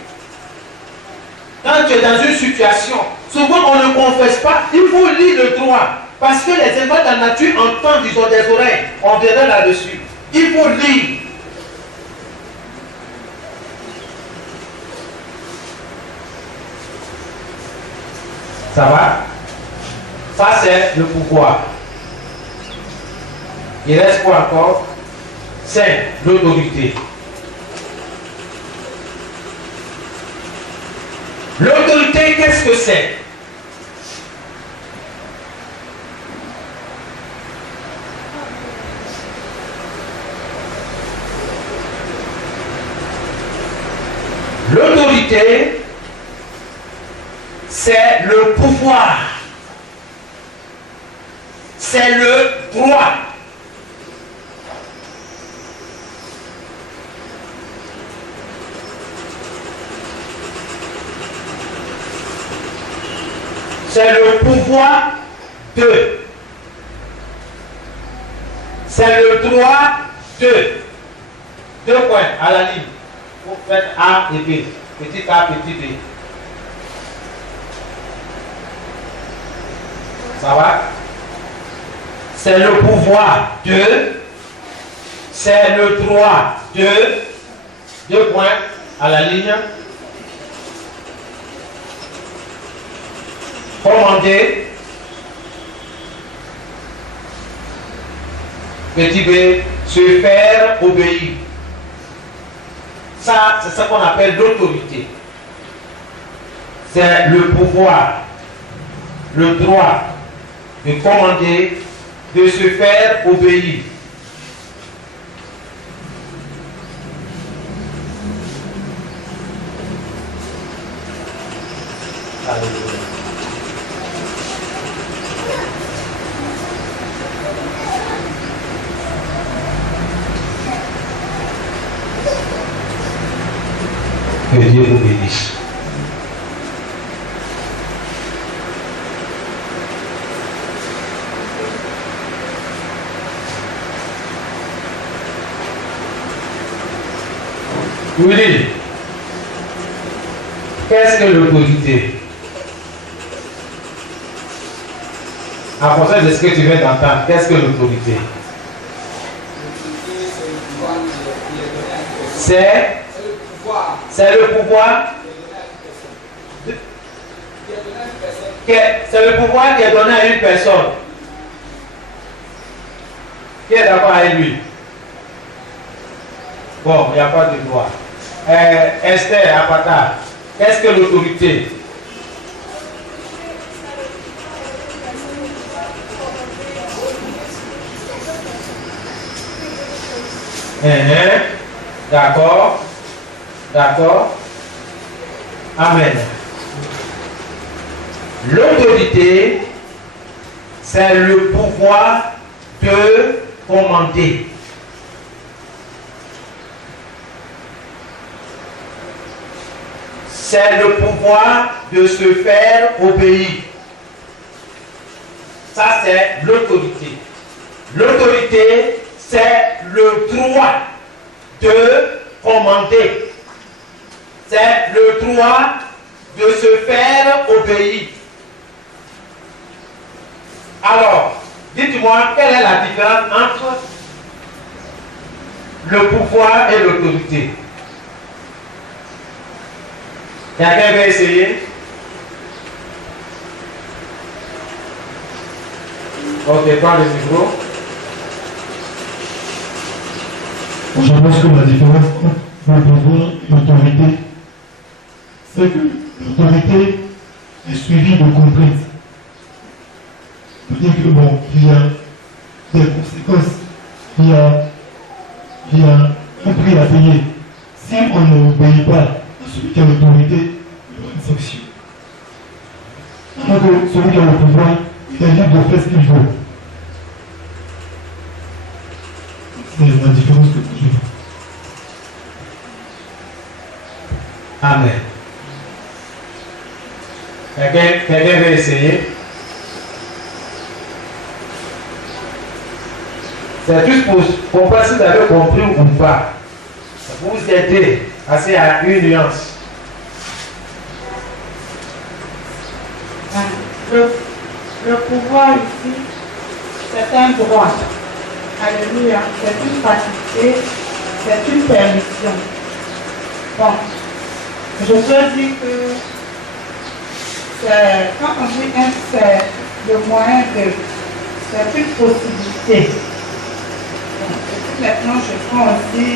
Quand tu es dans une situation, souvent on ne confesse pas, il faut lire le droit. Parce que les éléments de la nature entendent, ils ont des oreilles. On verra là-dessus. Il faut lire. Ça va? Ça c'est le pouvoir. Il reste quoi encore? C'est l'autorité. L'autorité, qu'est-ce que c'est? L'autorité, c'est le pouvoir. C'est le droit. C'est le pouvoir de. C'est le droit de. 2 points à la ligne. Vous faites A et B. Petit A, petit B. Ça va? C'est le pouvoir de. C'est le droit de. 2 points à la ligne. Commander. Petit B, se faire obéir. Ça, c'est ce qu'on appelle l'autorité. C'est le pouvoir, le droit de commander, de se faire obéir. Alléluia. Que Dieu vous bénisse. Oui. Qu'est-ce que l'autorité? En fonction de ce que tu viens d'entendre, qu'est-ce que l'autorité? C'est le pouvoir. C'est le pouvoir qui est donné à une personne. Qui est d'accord avec lui? Bon, il n'y a pas de droit. Esther, Apata, qu'est-ce que l'autorité? D'accord. D'accord. Amen. L'autorité, c'est le pouvoir de commander. c'est le pouvoir de se faire obéir. Ça, c'est l'autorité. L'autorité, c'est le droit de commander. C'est le droit de se faire obéir. Alors, dites-moi, quelle est la différence entre le pouvoir et l'autorité? Quelqu'un va essayer? Ok, prends le micro. Je pense que la différence entre le pouvoir et l'autorité, c'est que l'autorité est suivie de contraintes. C'est-à-dire que bon, il y a des conséquences, il y a un prix à payer. Si on n'obéit pas à celui qui a l'autorité, il y aura une sanction. Alors que celui qui a le pouvoir, il est libre de faire ce qu'il veut. C'est la différence que je vois. Amen. Quelqu'un veut essayer? C'est juste pour comprendre si vous avez compris ou pas. Pour vous aider assez à une nuance. Le pouvoir ici, c'est un droit. Alléluia. C'est une faculté, c'est une permission. Bon, je peux dire que quand on dit c'est le moyen de, c'est une possibilité. Bon, maintenant, je prends aussi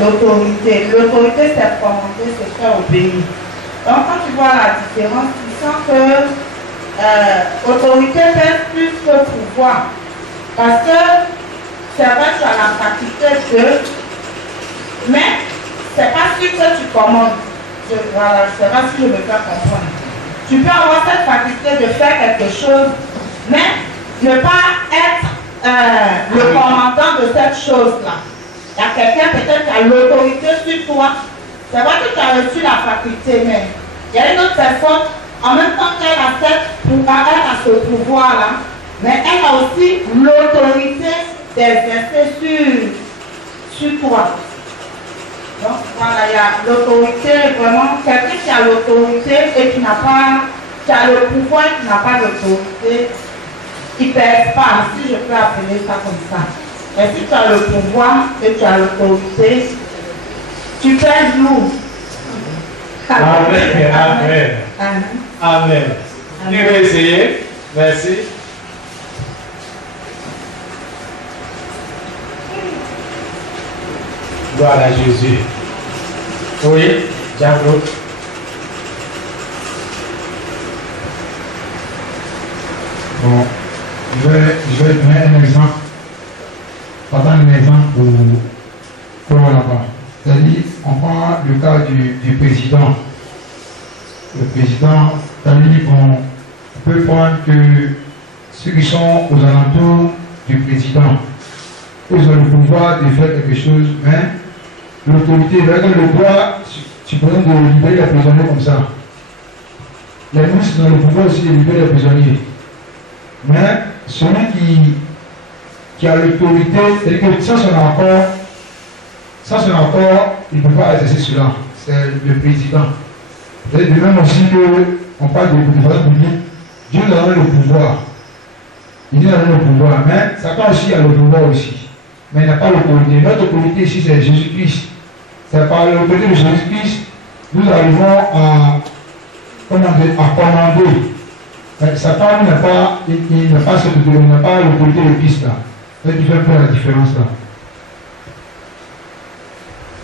l'autorité. L'autorité, c'est commander, c'est faire obéir. Donc, quand tu vois la différence, tu sens que autorité fait plus que pouvoir. Parce que c'est vrai que tu as la faculté de, mais c'est pas sûr que tu commandes. Voilà, je ne sais pas si je me fais comprendre. Tu peux avoir cette faculté de faire quelque chose, mais ne pas être le commandant de cette chose-là. Il y a quelqu'un peut-être qui a l'autorité sur toi. C'est vrai que tu as reçu la faculté, mais il y a une autre personne, en même temps qu'elle a ce pouvoir-là, mais elle a aussi l'autorité d'exercer sur toi. Donc voilà, il y a l'autorité, vraiment, quelqu'un qui a l'autorité et qui n'a pas, qui a le pouvoir et qui n'a pas l'autorité, il ne perd pas, si je peux appeler ça comme ça. Mais si tu as le pouvoir et tu as l'autorité, tu pèses lourd. Amen. Amen. Amen. Amen. Tu veux essayer? Merci. Gloire à Jésus. Oui, Jean-Claude. Bon, je vais donner un exemple. Pas un exemple pour là-bas. C'est-à-dire, on prend le cas du président. Le président, c'est-à-dire, on peut prendre que ceux qui sont aux alentours du président, ils ont le pouvoir de faire quelque chose, mais l'autorité, le droit, supposons de libérer les prisonniers comme ça. Les ministres ont le pouvoir aussi de libérer les prisonniers. Mais celui qui a l'autorité, c'est-à-dire que sans son accord, il ne peut pas exercer cela. C'est le président. Et de même aussi qu'on parle de gouvernement public, Dieu nous a donné le pouvoir. Il nous a donné le pouvoir, mais Satan aussi a le pouvoir aussi. Mais il n'a pas l'autorité. Notre autorité ici, c'est Jésus-Christ. C'est par l'autorité de Jésus-Christ, nous arrivons à commander. Mais Satan n'a pas cette autorité, il n'a pas l'autorité de Christ là. C'est ce qui fait un peu la différence là.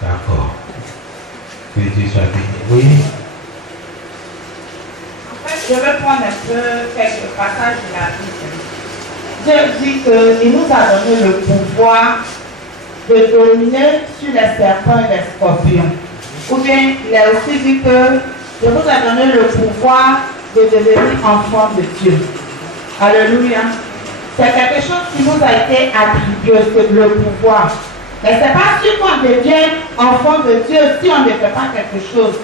D'accord. Que Dieu soit béni. Oui. En fait, je vais prendre un peu quelques passages de la Bible. Dieu dit qu'il nous a donné le pouvoir de dominer sur les serpents et les scorpions. Ou bien, il a aussi dit que je vous ai donné le pouvoir de devenir enfant de Dieu. Alléluia. C'est quelque chose qui nous a été attribué, c'est le pouvoir. Mais ce n'est pas sûr qu'on devient enfant de Dieu si on ne fait pas quelque chose.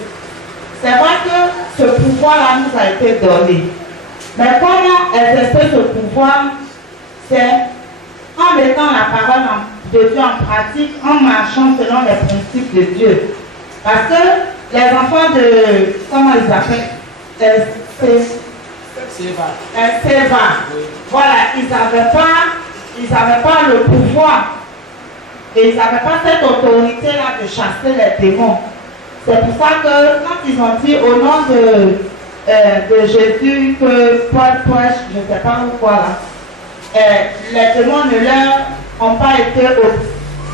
C'est vrai que ce pouvoir-là nous a été donné. Mais comment exercer ce pouvoir? C'est en mettant la parole de Dieu en pratique, en marchant selon les principes de Dieu. Parce que les enfants de, comment ils appellent, Séva, voilà, ils n'avaient pas le pouvoir et ils n'avaient pas cette autorité-là de chasser les démons. C'est pour ça que quand ils ont dit au nom de Jésus que Paul prêche, je ne sais pas où quoi là, les démons ne leur ont pas été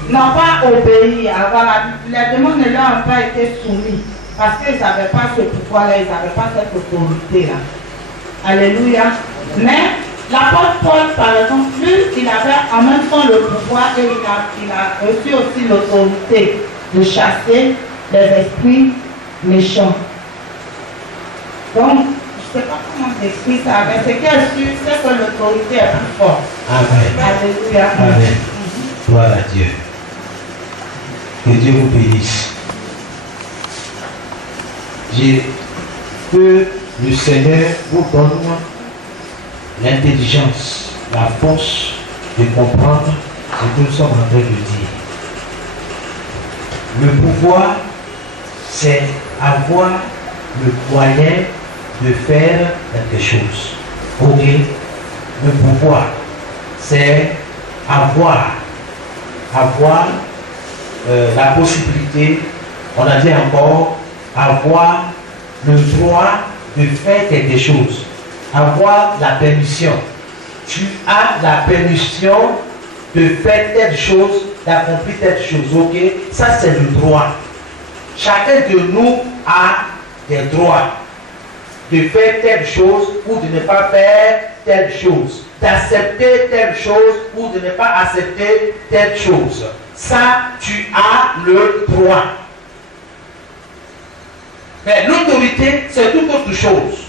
n'ont pas obéi. Voilà, les démons ne leur ont pas été soumis parce qu'ils n'avaient pas ce pouvoir-là, ils n'avaient pas cette autorité-là. Alléluia. Mais l'apôtre Paul, par exemple, lui, il avait en même temps le pouvoir et il a reçu aussi l'autorité de chasser les esprits méchants. Donc, je ne sais pas comment t'expliquer ça, mais ce qui est sûr, c'est que l'autorité est plus forte. Amen. Alléluia. Amen. Gloire à Dieu. Que Dieu vous bénisse. Que le Seigneur vous donne l'intelligence, la force de comprendre ce que nous sommes en train de dire. Le pouvoir, c'est avoir le moyen de faire quelque chose. Ok? Le pouvoir, c'est avoir la possibilité, on a dit encore, avoir le droit de faire quelque chose, avoir la permission. Tu as la permission de faire telle chose, d'accomplir telle chose, ok? Ça c'est le droit. Chacun de nous a des droits de faire telle chose ou de ne pas faire telle chose, d'accepter telle chose ou de ne pas accepter telle chose. Ça, tu as le droit. Mais l'autorité, c'est toute autre chose.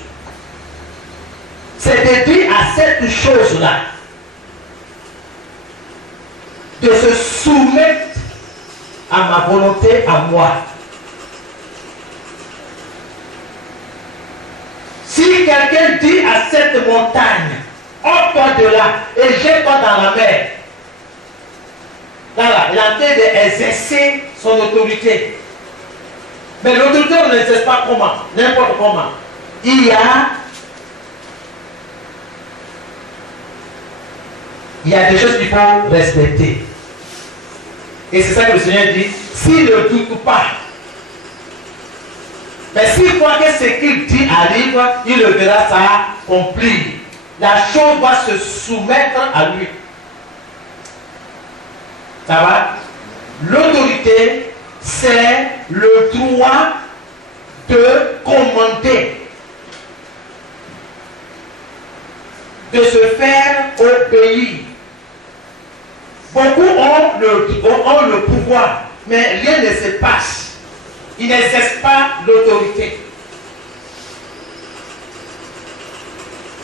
C'est de dire à cette chose-là de se soumettre à ma volonté, à moi. Si quelqu'un dit à cette montagne, ôte-toi de là et jette-toi dans la mer, là, il est en train d'exercer son autorité. Mais l'autorité, on ne l'exerce pas comment, n'importe comment. Il y a des choses qu'il faut respecter. Et c'est ça que le Seigneur dit, s'il ne doute pas, mais s'il croit que ce qu'il dit arrive, il le verra s'accomplir. La chose va se soumettre à lui. Ça va? L'autorité, c'est le droit de commander, de se faire obéir. Beaucoup ont le pouvoir, mais rien ne se passe. Ils n'exercent pas l'autorité.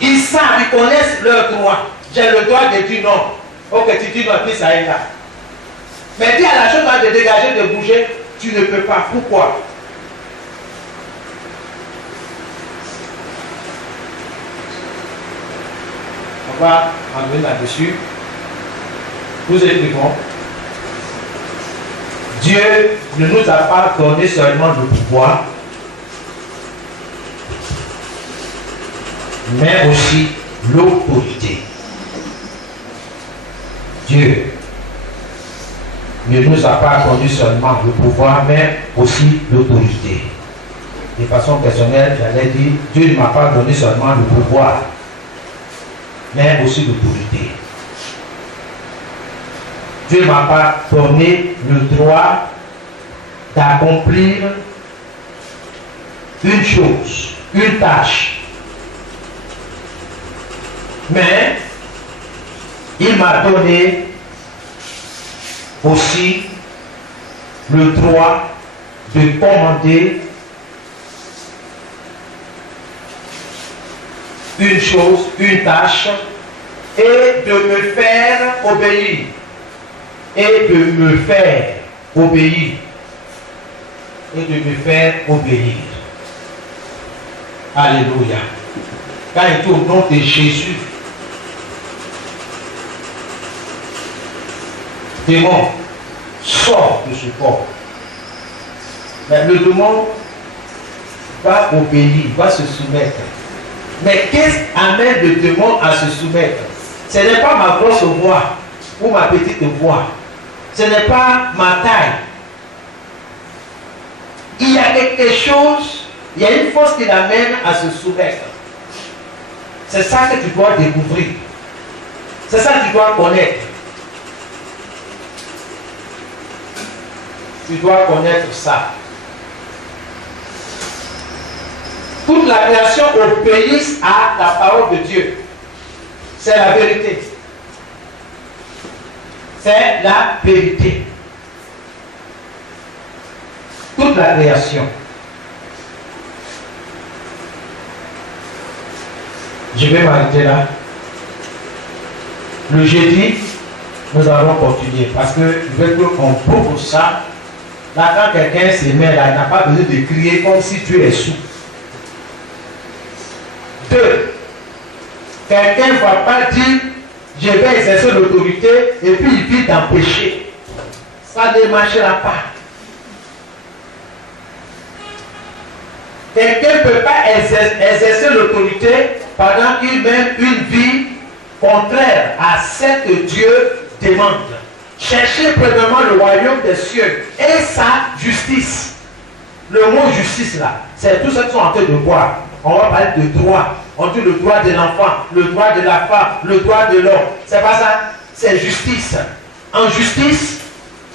Ils savent, ils connaissent leurs droits. J'ai le droit de dire non. Ok, tu dis non, puis ça est là. Mais dis à la chose de dégager, de bouger, tu ne peux pas. Pourquoi? On va en venir là-dessus. Vous expliquons. Dieu ne nous a pas donné seulement le pouvoir, mais aussi l'autorité. Dieu ne nous a pas donné seulement le pouvoir, mais aussi l'autorité. De façon personnelle, j'allais dire, Dieu ne m'a pas donné seulement le pouvoir, mais aussi l'autorité. Dieu ne m'a pas donné le droit d'accomplir une chose, une tâche. Mais il m'a donné aussi le droit de commander une chose, une tâche, et de me faire obéir. Et de me faire obéir. Et de me faire obéir. Alléluia. Quand il dit au nom de Jésus, démon, sort de ce corps. Mais le démon va obéir, va se soumettre. Mais qu'est-ce qui amène le démon à se soumettre? Ce n'est pas ma grosse voix ou ma petite voix. Ce n'est pas ma taille. Il y a quelque chose, il y a une force qui l'amène à se soumettre. C'est ça que tu dois découvrir. C'est ça que tu dois connaître. Tu dois connaître ça. Toute la création obéisse à la parole de Dieu. C'est la vérité. C'est la vérité. Toute la création. Je vais m'arrêter là. Le jeudi, nous allons continuer parce que je veux qu'on prouve ça. Là, quand quelqu'un se met là, il n'a pas besoin de crier comme si Dieu est sourd. 2. Quelqu'un ne va pas dire je vais exercer l'autorité et puis il vit dans le péché. Ça ne marchera pas. Quelqu'un ne peut pas exercer l'autorité pendant qu'il mène une vie contraire à ce que Dieu demande. Cherchez premièrement le royaume des cieux et sa justice. Le mot justice là, c'est tout ce qu'ils sont en train de voir. On va parler de droit. On dit le droit de l'enfant, le droit de la femme, le droit de l'homme. C'est pas ça, c'est justice. En justice,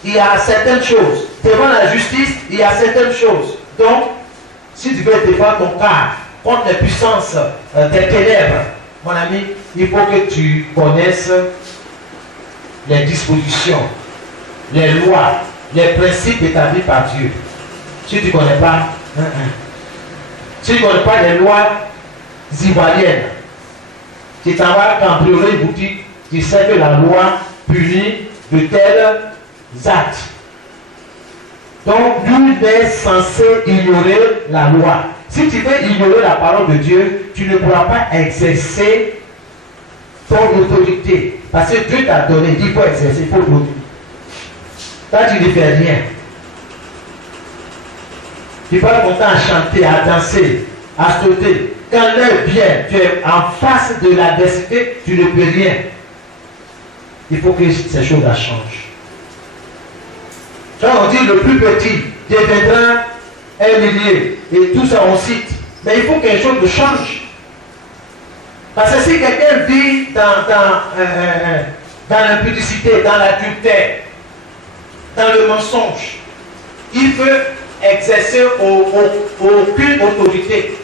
il y a certaines choses. Devant la justice, il y a certaines choses. Donc, si tu veux défendre ton cas contre les puissances des ténèbres, mon ami, il faut que tu connaisses les dispositions, les lois, les principes établis par Dieu. Si tu ne connais pas, si tu ne connais pas les lois ivoiriennes, tu t'en vas cambrioler une boutique, tu sais que la loi punit de tels actes. Donc, nul n'est censé ignorer la loi. Si tu veux ignorer la parole de Dieu, tu ne pourras pas exercer ton autorité. Parce que Dieu t'a donné, il faut exercer, il faut l'autorité. Toi, tu ne fais rien. Tu passes ton temps à chanter, à danser, à sauter. Quand l'heure vient, tu es en face de l'adversité, tu ne peux rien. Il faut que ces choses-là changent. Quand on dit le plus petit deviendra un millier, et tout ça on cite, mais il faut que quelque chose change. Parce que si quelqu'un vit dans l'impudicité, dans l'adultère, dans le mensonge, il peut exercer aucune autorité.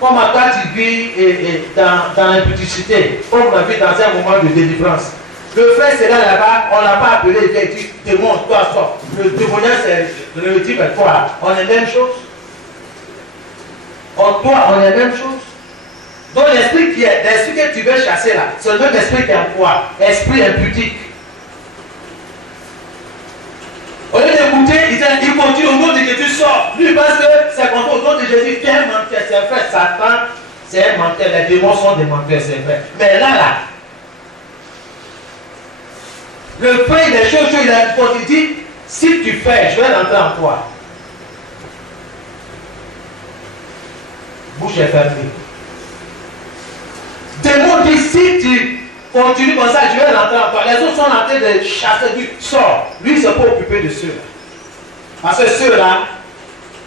Comme à toi tu vis dans l'impudicité, comme on a vu dans un moment de délivrance. Le frère c'est là-bas, on ne l'a pas appelé, il a dit, démon, toi, sors. Le démonien, c'est le dit, mais toi, on est la même chose. Toi, on est la même chose. Donc l'esprit que tu veux chasser là, c'est le même esprit qui est en toi, esprit impudique. Au lieu d'écouter, il continue au nom de Jésus, sort. Lui parce que c'est contre au nom de Jésus, qui est un menteur, c'est vrai, Satan, c'est un menteur, les démons sont des menteurs, c'est vrai. Mais là, le frère des choses, il dit, si tu fais, je vais rentrer en toi. Bouche est fermée. Démon dit, si tu continues comme ça, je vais rentrer en toi. Les autres sont en train de chasser, lui, sort. Lui, il ne s'est pas occupé de ceux-là. Parce que ceux-là,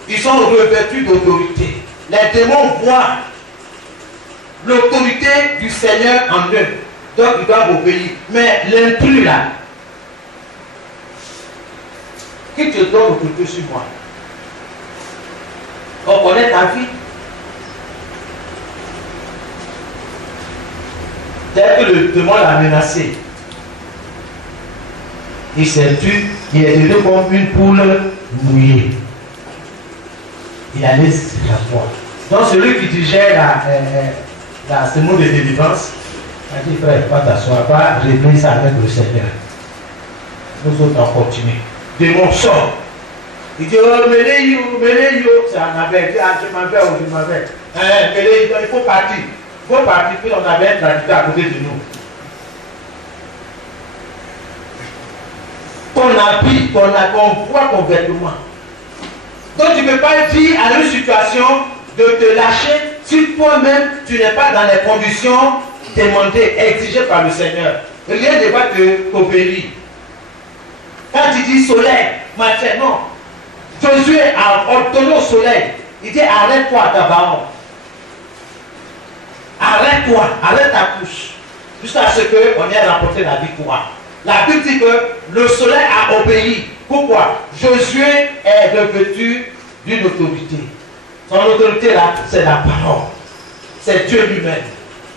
ils sont revêtus d'autorité. Les démons voient l'autorité du Seigneur en eux. Donc, ils doivent obéir. Mais l'intrus là, qui te donne l'autorité sur moi? On connaît ta vie. Dès que le démon l'a menacé, il s'est tué, il est devenu comme une poule mouillée. Il a laissé la foi. Donc celui qui dirigeait ce mot de délivrance a dit, frère, pas t'asseoir, pas régler ça avec le Seigneur. Nous autres on continue. Démon sort. Il dit, oh, Méléyo, c'est un avait, je m'avais ou je m'avais. Méléyo, il faut partir. Il faut partir, puis on avait un traducteur à côté de nous. Ton habit, ton voit ton vêtement. Donc tu ne peux pas dire à une situation de te lâcher si toi-même tu n'es pas dans les conditions demandées, exigées par le Seigneur. Rien ne va t'obéir. Quand tu dis soleil, matin, non. Josué a ordonné au soleil. Il dit arrête-toi à Gabaon. Arrête-toi, arrête ta couche. Jusqu'à ce qu'on ait remporté la victoire. La Bible dit que le soleil a obéi. Pourquoi? Josué est revêtu d'une autorité. Son autorité là, c'est la parole. C'est Dieu lui-même.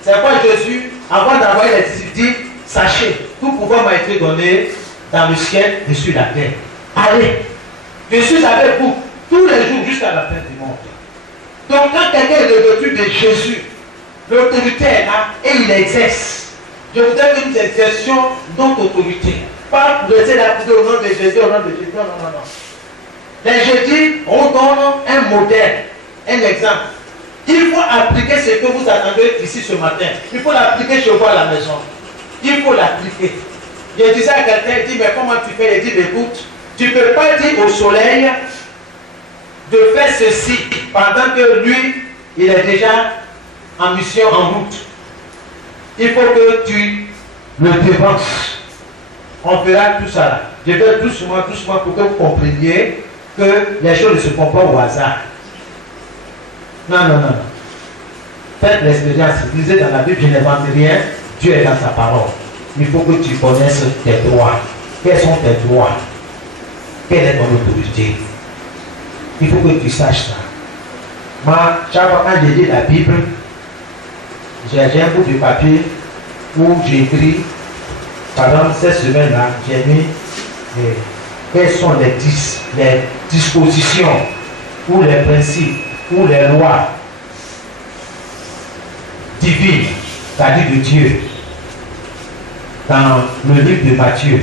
C'est pourquoi Jésus, avant d'envoyer les disciples, dit, sachez, tout pouvoir m'a été donné dans le ciel et sur la terre. Allez. Je suis avec vous tous les jours jusqu'à la fin du monde. Donc quand quelqu'un est revêtu de Jésus, l'autorité est là et il exerce. Je voudrais que nous exercions notre autorité. Pas pour laisser la au nom de Jésus, au nom de Jésus. Non, non, non. Mais je dis, on donne un modèle, un exemple. Il faut appliquer ce que vous attendez ici ce matin. Il faut l'appliquer chez vous à la maison. Il faut l'appliquer. Je disais à quelqu'un, il dit, mais comment tu fais? Il dit, écoute, tu ne peux pas dire au soleil de faire ceci pendant que lui, il est déjà en mission, en route. Il faut que tu le devances. On fera tout ça là. Je vais doucement pour que vous compreniez que les choses ne se font pas au hasard. Non, non, non. Faites l'expérience. Lisez dans la Bible, je n'invente rien. Dieu est dans sa parole. Il faut que tu connaisses tes droits. Quels sont tes droits? Quelle est ton autorité? Il faut que tu saches ça. Moi, chaque fois quand j'ai lu la Bible, j'ai un bout de papier où j'ai écrit, pendant cette semaine-là, j'ai mis quelles sont les dispositions ou les principes ou les lois divines, c'est-à-dire de Dieu, dans le livre de Matthieu.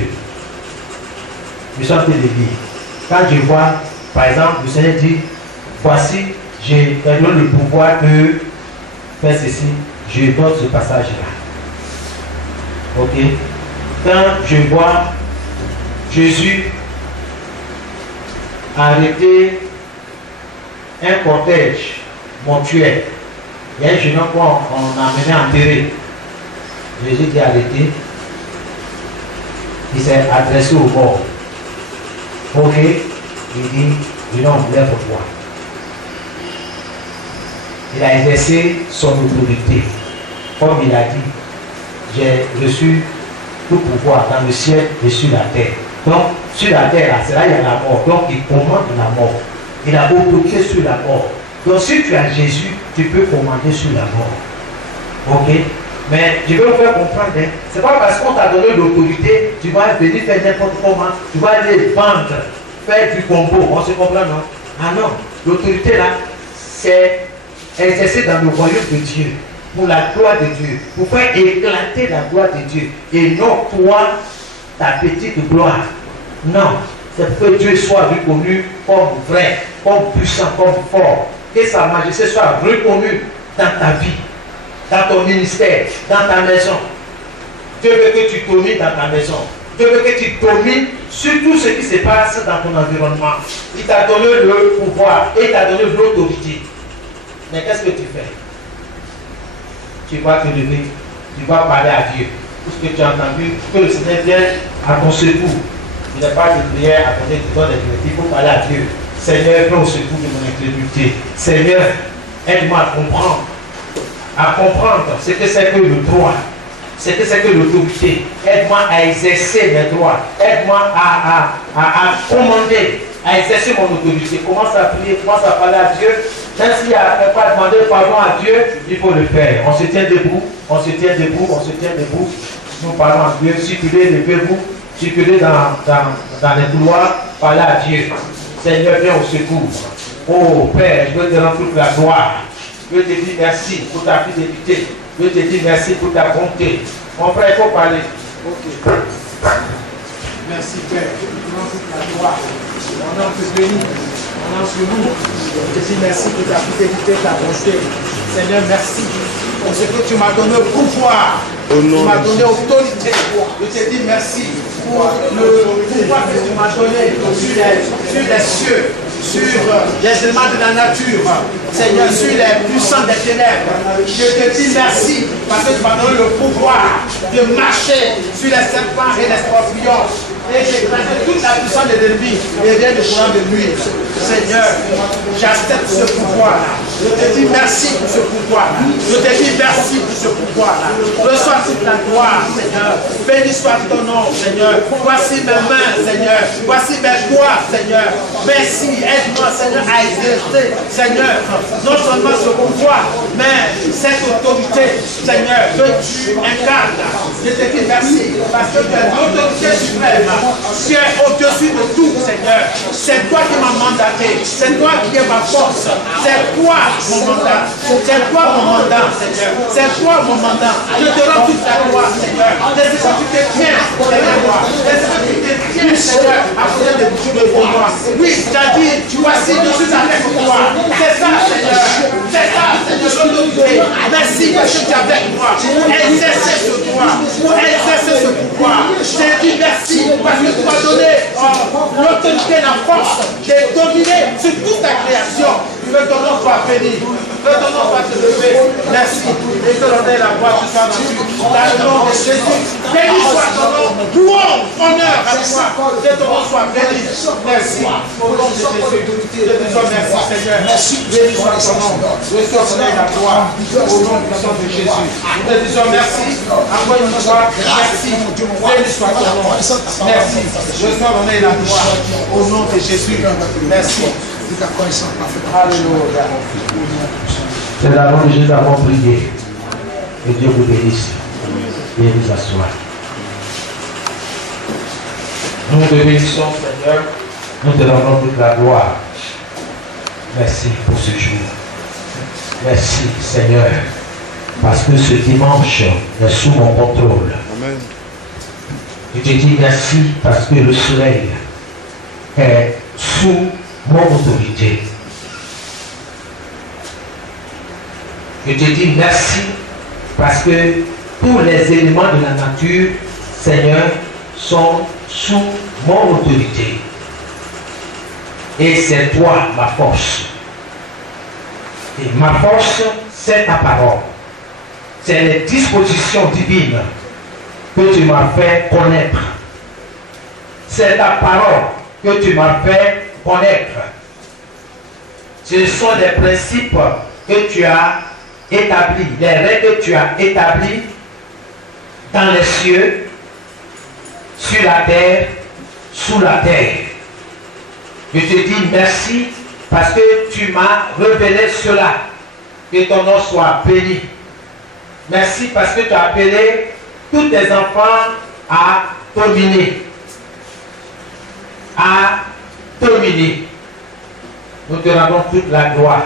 Je suis en train de lire. Quand je vois, par exemple, le Seigneur dit, voici, j'ai donné le pouvoir de faire ceci, je donne ce passage-là. Ok? Quand je vois Jésus arrêter un cortège mortuaire, il y a un jeune homme qu'on a amené enterrer. Jésus dit arrêter. Il s'est adressé au mort. Ok? Il dit, je n'en voulais pour toi. Il a exercé son autorité. Comme il a dit, j'ai reçu tout pouvoir dans le ciel et sur la terre. Donc, sur la terre, c'est là il y a la mort. Donc, il commande la mort. Il a autorité sur la mort. Donc, si tu as Jésus, tu peux commander sur la mort. Ok? Mais je vais vous faire comprendre, hein, c'est pas parce qu'on t'a donné l'autorité, tu vas venir faire n'importe comment, tu vas aller vendre, faire du combo. On se comprend, non? Ah non, l'autorité là, c'est exercé dans le royaume de Dieu, pour la gloire de Dieu, pour faire éclater la gloire de Dieu, et non toi, ta petite gloire. Non, c'est pour que Dieu soit reconnu comme vrai, comme puissant, comme fort, que sa majesté soit reconnue dans ta vie, dans ton ministère, dans ta maison. Dieu veut que tu domines dans ta maison. Dieu veut que tu domines sur tout ce qui se passe dans ton environnement. Il t'a donné le pouvoir et il t'a donné l'autorité. Mais qu'est-ce que tu fais? Tu vas te lever, tu vas parler à Dieu. Tout ce que tu as entendu, que le Seigneur vienne à ton secours. Il n'est pas de prière à donner de toi des directives. Il faut parler à Dieu. Seigneur, viens au secours de mon incrédulité. Seigneur, aide-moi à comprendre ce que c'est que le droit, ce que c'est que l'autorité. Aide-moi à exercer mes droits. Aide-moi à commander, à exercer mon autorité. Commence à prier, commence à parler à Dieu. Même s'il n'y a pas demandé pardon à Dieu, il faut le faire. On se tient debout, on se tient debout, on se tient debout. Nous parlons à Dieu. Circulez, levez-vous, circulez dans les couloirs, parlez à Dieu. Seigneur, viens au secours. Oh Père, je veux te rendre toute la gloire. Je veux te dire merci pour ta fidélité. Je veux te dire merci pour ta bonté. Mon frère, il faut parler. Ok. Merci Père. Je veux te rendre toute la gloire. Mon nom te bénit. Mon nom te loue. Je te dis merci pour ta fidélité, ta bonté. Seigneur, merci pour ce que tu m'as donné le pouvoir. Tu m'as donné autorité. Je te dis merci pour le pouvoir que tu m'as donné sur les cieux, sur les éléments de la nature. Seigneur, sur les puissants des ténèbres. Je te dis merci parce que tu m'as donné le pouvoir de marcher sur les serpents et les scorpions. Et j'écrase toute la puissance de l'ennemi et rien de pouvoir de nuire. Seigneur, j'accepte ce pouvoir-là. Je te dis merci pour ce pouvoir-là. Je te dis merci pour ce pouvoir-là. Reçois toute la gloire, Seigneur. Béni soit ton nom, Seigneur. Voici mes mains, Seigneur. Voici mes doigts, Seigneur. Merci, aide-moi, Seigneur, à exercer, Seigneur, non seulement ce pouvoir, mais cette autorité, Seigneur, que tu incarnes. Je te dis merci parce que tu es l'autorité suprême. Tu es au-dessus de tout, Seigneur. C'est toi qui m'as mandaté. C'est toi qui es ma force. C'est toi mon mandat. C'est toi mon mandat, Seigneur. C'est toi mon mandat. Je te rends toute la gloire, Seigneur. C'est ce que tu te tiens derrière moi. C'est ce que tu te tiens, Seigneur, à côté de tout de moi. Oui, tu as dit, voici, je suis avec toi. C'est ça, Seigneur. C'est ça, Seigneur, l'autorité. Merci parce que tu es avec moi. Pour exercer ce droit. Pour exercer ce pouvoir. Je te dis merci. Parce que tu m'as donné l'autorité, la force de dominer sur toute ta création. Que ton nom soit béni. Que ton nom soit élevé. Merci. Et que l'on ait la voix du Saint-Esprit. Dans le nom de Jésus. Béni soit ton nom. Louange, honneur à toi. Que ton nom soit béni. Merci. Au nom de Jésus. Je te dis merci, Seigneur. Béni soit ton nom. Je te donne la gloire. Au nom puissant de Jésus. Je te dis merci. Encore une fois, merci. Béni soit ton nom. Merci. Je te donne la gloire. Au nom de Jésus. Merci. Alléluia. C'est la nom de Jésus avons prié. Que Dieu vous bénisse. Et vous asseoir. Nous te bénissons, Seigneur. Nous te rendons toute la gloire. Merci pour ce jour. Merci, Seigneur. Parce que ce dimanche est sous mon contrôle. Amen. Je te dis merci parce que le soleil est sous mon autorité. Je te dis merci parce que tous les éléments de la nature, Seigneur, sont sous mon autorité. Et c'est toi ma force. Et ma force, c'est ta parole. C'est les dispositions divines que tu m'as fait connaître. C'est ta parole que tu m'as fait connaître. Ce sont les principes que tu as établis, les règles que tu as établies dans les cieux, sur la terre, sous la terre. Je te dis merci parce que tu m'as révélé cela. Que ton nom soit béni. Merci parce que tu as appelé tous tes enfants à dominer. À dominer. Nous te rendons toute la gloire.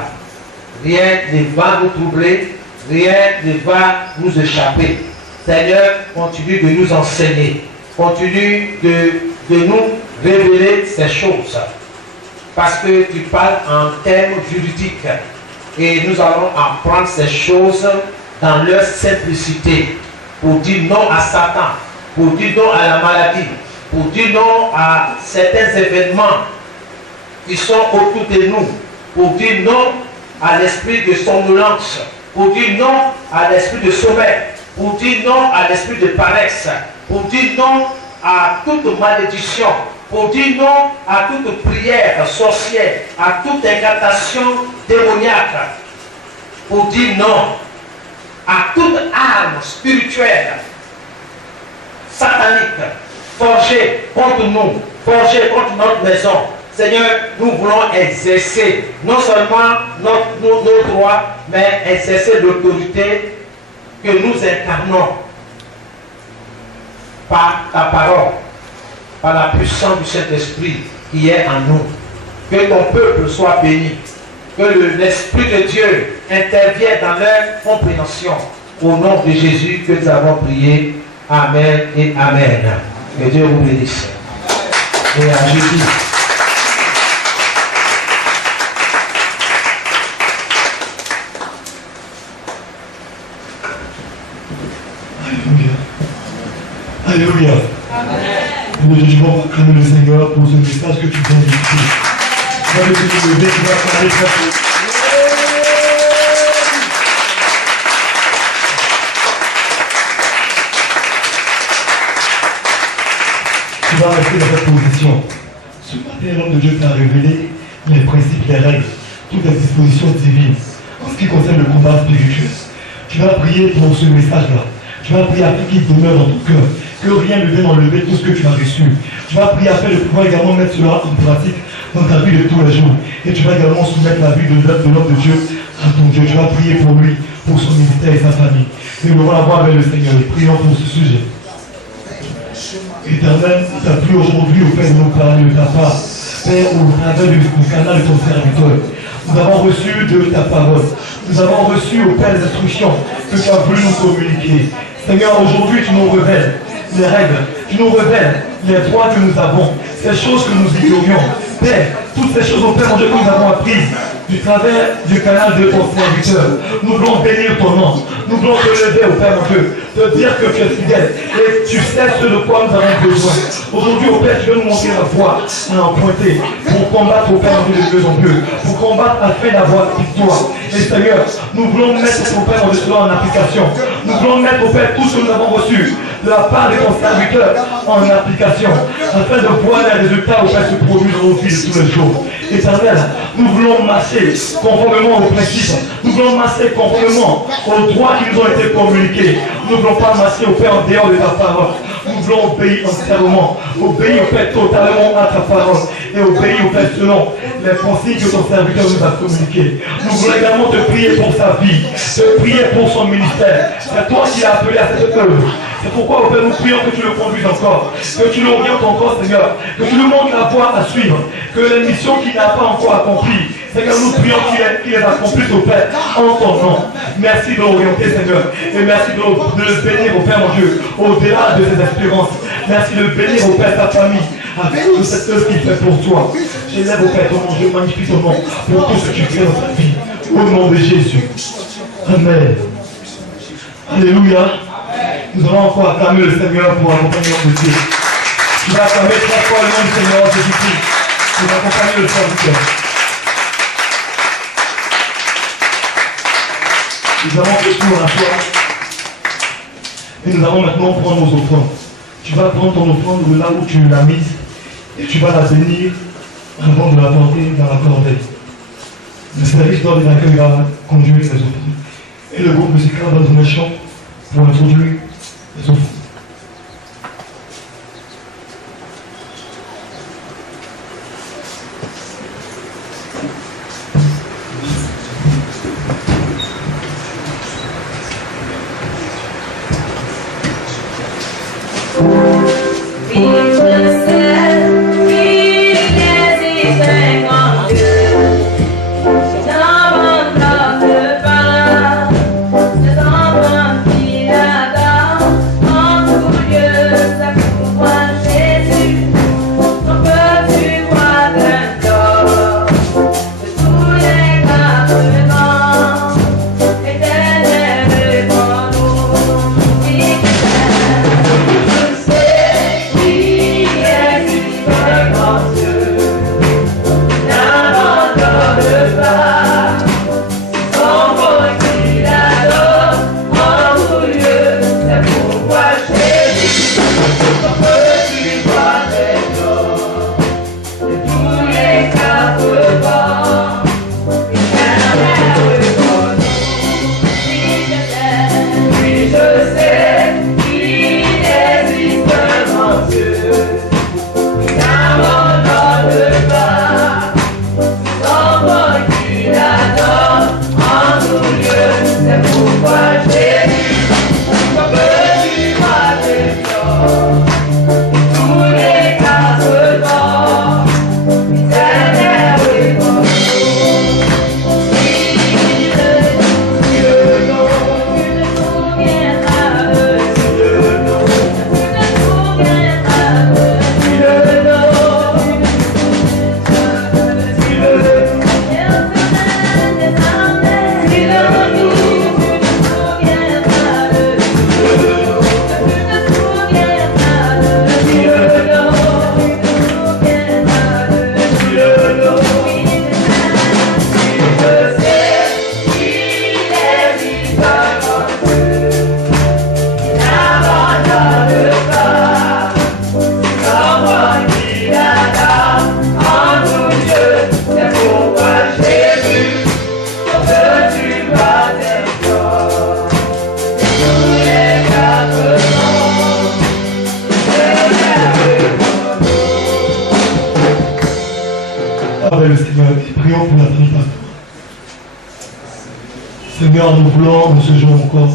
Rien ne va nous troubler. Rien ne va nous échapper. Seigneur, continue de nous enseigner. Continue de nous révéler ces choses. Parce que tu parles en termes juridiques. Et nous allons apprendre ces choses dans leur simplicité. Pour dire non à Satan. Pour dire non à la maladie. Pour dire non à certains événements qui sont autour de nous. Pour dire non à l'esprit de somnolence. Pour dire non à l'esprit de sommeil. Pour dire non à l'esprit de paresse. Pour dire non à toute malédiction. Pour dire non à toute prière sorcière, à toute incantation démoniaque. Pour dire non à toute arme spirituelle, satanique, forgée contre nous, forgée contre notre maison. Seigneur, nous voulons exercer non seulement nos droits, mais exercer l'autorité que nous incarnons par ta parole, par la puissance du Saint-Esprit qui est en nous. Que ton peuple soit béni. Que l'Esprit de Dieu intervienne dans leur compréhension. Au nom de Jésus que nous avons prié. Amen et Amen. Que Dieu vous bénisse. Et à Jésus. Alléluia. Amen. Nous devons acclamer le Seigneur pour ce message que tu viens d'écouter. Tu vas te lever, tu vas parler très fort. Tu vas rester dans cette position. Ce matin, l'homme de Dieu t'a révélé les principes, les règles, toutes les dispositions divines en ce qui concerne le combat spirituel. Tu vas prier pour ce message-là. Tu vas prier afin qu'il demeure dans ton cœur, que rien ne vienne enlever tout ce que tu as reçu. Tu vas prier afin de pouvoir également mettre cela en pratique dans ta vie de tous les jours. Et tu vas également soumettre la vie de l'homme de Dieu à ton Dieu. Tu vas prier pour lui, pour son ministère et sa famille. Et nous allons avoir avec le Seigneur et prions pour ce sujet. Éternel, tu as plu aujourd'hui au Père de nous parler de ta part. Père, au travers du canal de ton serviteur. Nous avons reçu de ta parole. Nous avons reçu au Père les instructions que tu as voulu nous communiquer. Seigneur, aujourd'hui tu nous révèles les règles, tu nous révèles les droits que nous avons, ces choses que nous ignorions. Père, toutes ces choses au Père mon Dieu que nous avons apprises du travers du canal de ton serviteur. Nous voulons bénir ton nom. Nous voulons te lever au Père mon Dieu, te dire que tu es fidèle et tu sais ce de quoi nous avons besoin. Aujourd'hui au Père, tu veux nous montrer la voie à emprunter pour combattre au Père mon Dieu de mieux en mieux, pour combattre afin d'avoir victoire. Et Seigneur, nous voulons mettre au Père mon Dieu cela en application. Nous voulons mettre au Père tout ce que nous avons reçu de la part de ton serviteur en application, afin de voir les résultats au Père se produire dans nos vies de tous les jours. Éternel, nous voulons marcher conformément aux principes, nous voulons marcher conformément aux droits qui nous ont été communiqués. Nous ne voulons pas marcher au Père en dehors de ta parole. Nous voulons obéir entièrement, obéir au Père totalement à ta parole et obéir au Père selon les consignes que ton serviteur nous a communiquées. Nous voulons également te prier pour sa vie, te prier pour son ministère. C'est toi qui l'as appelé à cette œuvre. C'est pourquoi au Père nous prions que tu le conduises encore, que tu l'orientes encore Seigneur, que tu lui montres la voie à suivre, que les missions qu'il n'a pas encore accomplies, Seigneur, nous prions qu'il les accomplisse au Père en ton nom. Merci de l'orienter Seigneur, et merci de le bénir au Père mon Dieu, au-delà de ses espérances. Merci de le bénir au Père ta famille, avec toute cette œuvre qu'il fait pour toi. J'élève au Père ton nom, je magnifie ton nom pour tout ce que tu fais dans ta vie. Au nom de Jésus. Amen. Alléluia. Nous allons encore acclamer le Seigneur pour accompagner notre Dieu. Tu vas acclamer très fort le nom du Seigneur Jésus-Christ pour accompagner le serviteur. Nous avons toujours la foi. Et nous allons maintenant prendre nos offrandes. Tu vas prendre ton offrande de là où tu l'as mise et tu vas la bénir avant de la porter dans la corbeille. Le service d'ordre d'accueil va conduire les offrandes. Et le groupe musical va donner un chant pour introduire les offrandes. Seigneur, nous voulons dans ce jour encore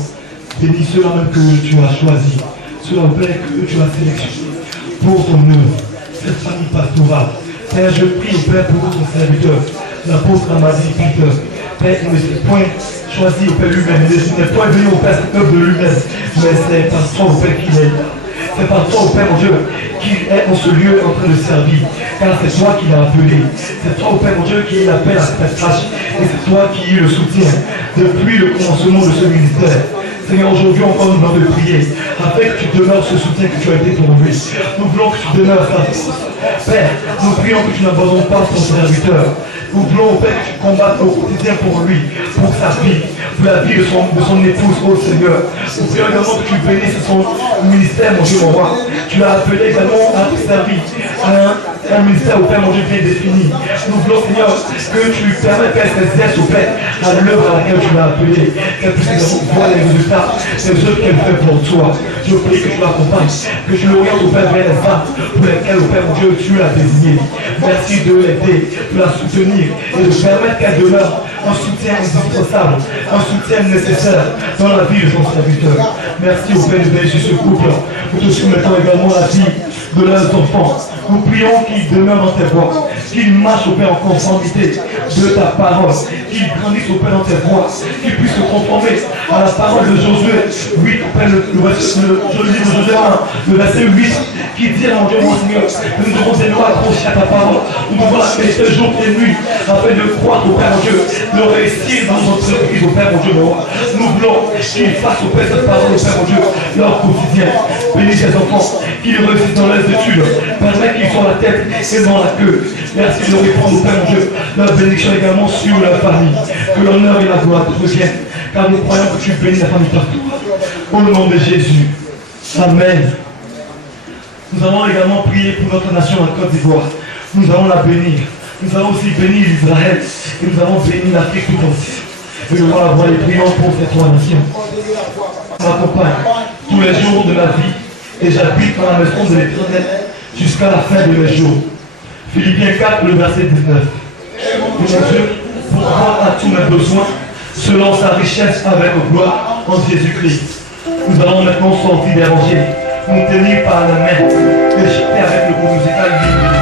bénir ceux-là même que tu as choisis, ceux-là, Père, que tu as sélectionnés pour ton œuvre, cette famille pastorale. Père, je prie, Père, pour ton serviteur, l'apôtre Amadi Peter. Père, il ne s'est point choisi au Père lui-même, il n'est point venu au Père cette œuvre de lui-même, mais c'est par toi, au Père, qu'il est là. C'est par toi, au Père, mon Dieu, qu'il est en ce lieu en train de servir. Car c'est toi qui l'as appelé. C'est toi, au Père, mon Dieu, qui l'appelle à cette tâche. Et c'est toi qui le soutiens depuis le commencement de ce ministère. Seigneur, aujourd'hui encore nous voulons te prier afin que tu demeures ce soutien que tu as été pour lui. Nous voulons que tu demeures sa force. Père, nous prions que tu n'abandonnes pas ton serviteur. Nous voulons, Père, que tu combattes au quotidien pour lui, pour sa vie, pour la vie de son épouse, oh Seigneur. Nous prions également que tu bénisses son ministère, mon Dieu, mon roi. Tu l'as appelé également à servir à un ministère au Père, mon Dieu, bien défini. Nous voulons, Seigneur, que tu lui permettes, Père, d'exercer au Père à l'œuvre à laquelle tu l'as appelé. Qu'elle puisse également voir les résultats des œuvres qu'elle fait pour toi. Je prie que tu l'accompagnes, que tu l'orientes au Père vers les femmes pour lesquelles, au Père, mon Dieu, tu l'as désigné. Merci de l'aider, de la soutenir et de permettre qu'elle demeure un soutien indispensable, un soutien nécessaire dans la vie de son serviteur. Merci au Père de bénir ce couple. Nous te soumettons également la vie de leurs enfants. Nous prions qu'ils demeurent dans tes voies, qu'ils marchent au Père en conformité de ta parole, qu'ils grandissent au Père dans tes voies, qu'ils puissent se conformer à la parole de Josué 8, au Père, le livre de Josué 1, le verset 8, qui dit à mon Dieu, mon Seigneur, que nous devons des lois accrochées à ta parole. Nous devons la méditer jour et nuit, afin de croire au Père, mon Dieu, de réussir dans notre entreprise, au Père, mon Dieu, mon roi. Nous voulons qu'ils fassent au Père cette parole, au Père, mon Dieu, leur quotidien. Bénis tes enfants, qu'ils réussissent dans leurs études, permets qu'ils soient la tête et non la queue. Merci de répondre au Père, mon Dieu, leur bénédiction également sur la famille. Que l'honneur et la gloire te reviennent, car nous croyons que tu bénis la famille partout. Au nom de Jésus. Amen. Nous allons également prier pour notre nation, la Côte d'Ivoire. Nous allons la bénir. Nous allons aussi bénir Israël. Et nous allons bénir l'Afrique tout entière. Et nous allons avoir les prières pour ces trois nations. M'accompagne tous les jours de ma vie. Et j'habite dans la maison de l'Éternel jusqu'à la fin de mes jours. Philippiens 4, le verset 19. Mon Dieu pourra à tous mes besoins selon sa richesse avec gloire en Jésus-Christ. Nous allons maintenant sortir des rangées, nous tenir par la main et chanter avec le groupe musical libre.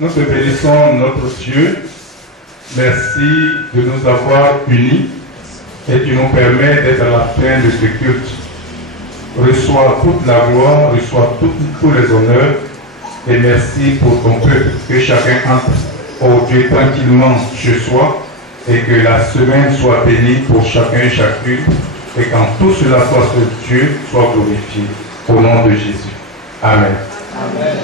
Nous te bénissons, notre Dieu. Merci de nous avoir unis et tu nous permets d'être à la fin de ce culte. Reçois toute la gloire, reçois tous les honneurs et merci pour ton peuple. Que chacun entre, oh Dieu, tranquillement chez soi et que la semaine soit bénie pour chacun et chacune et quand tout cela soit sur Dieu, soit glorifié. Au nom de Jésus. Amen. Amen.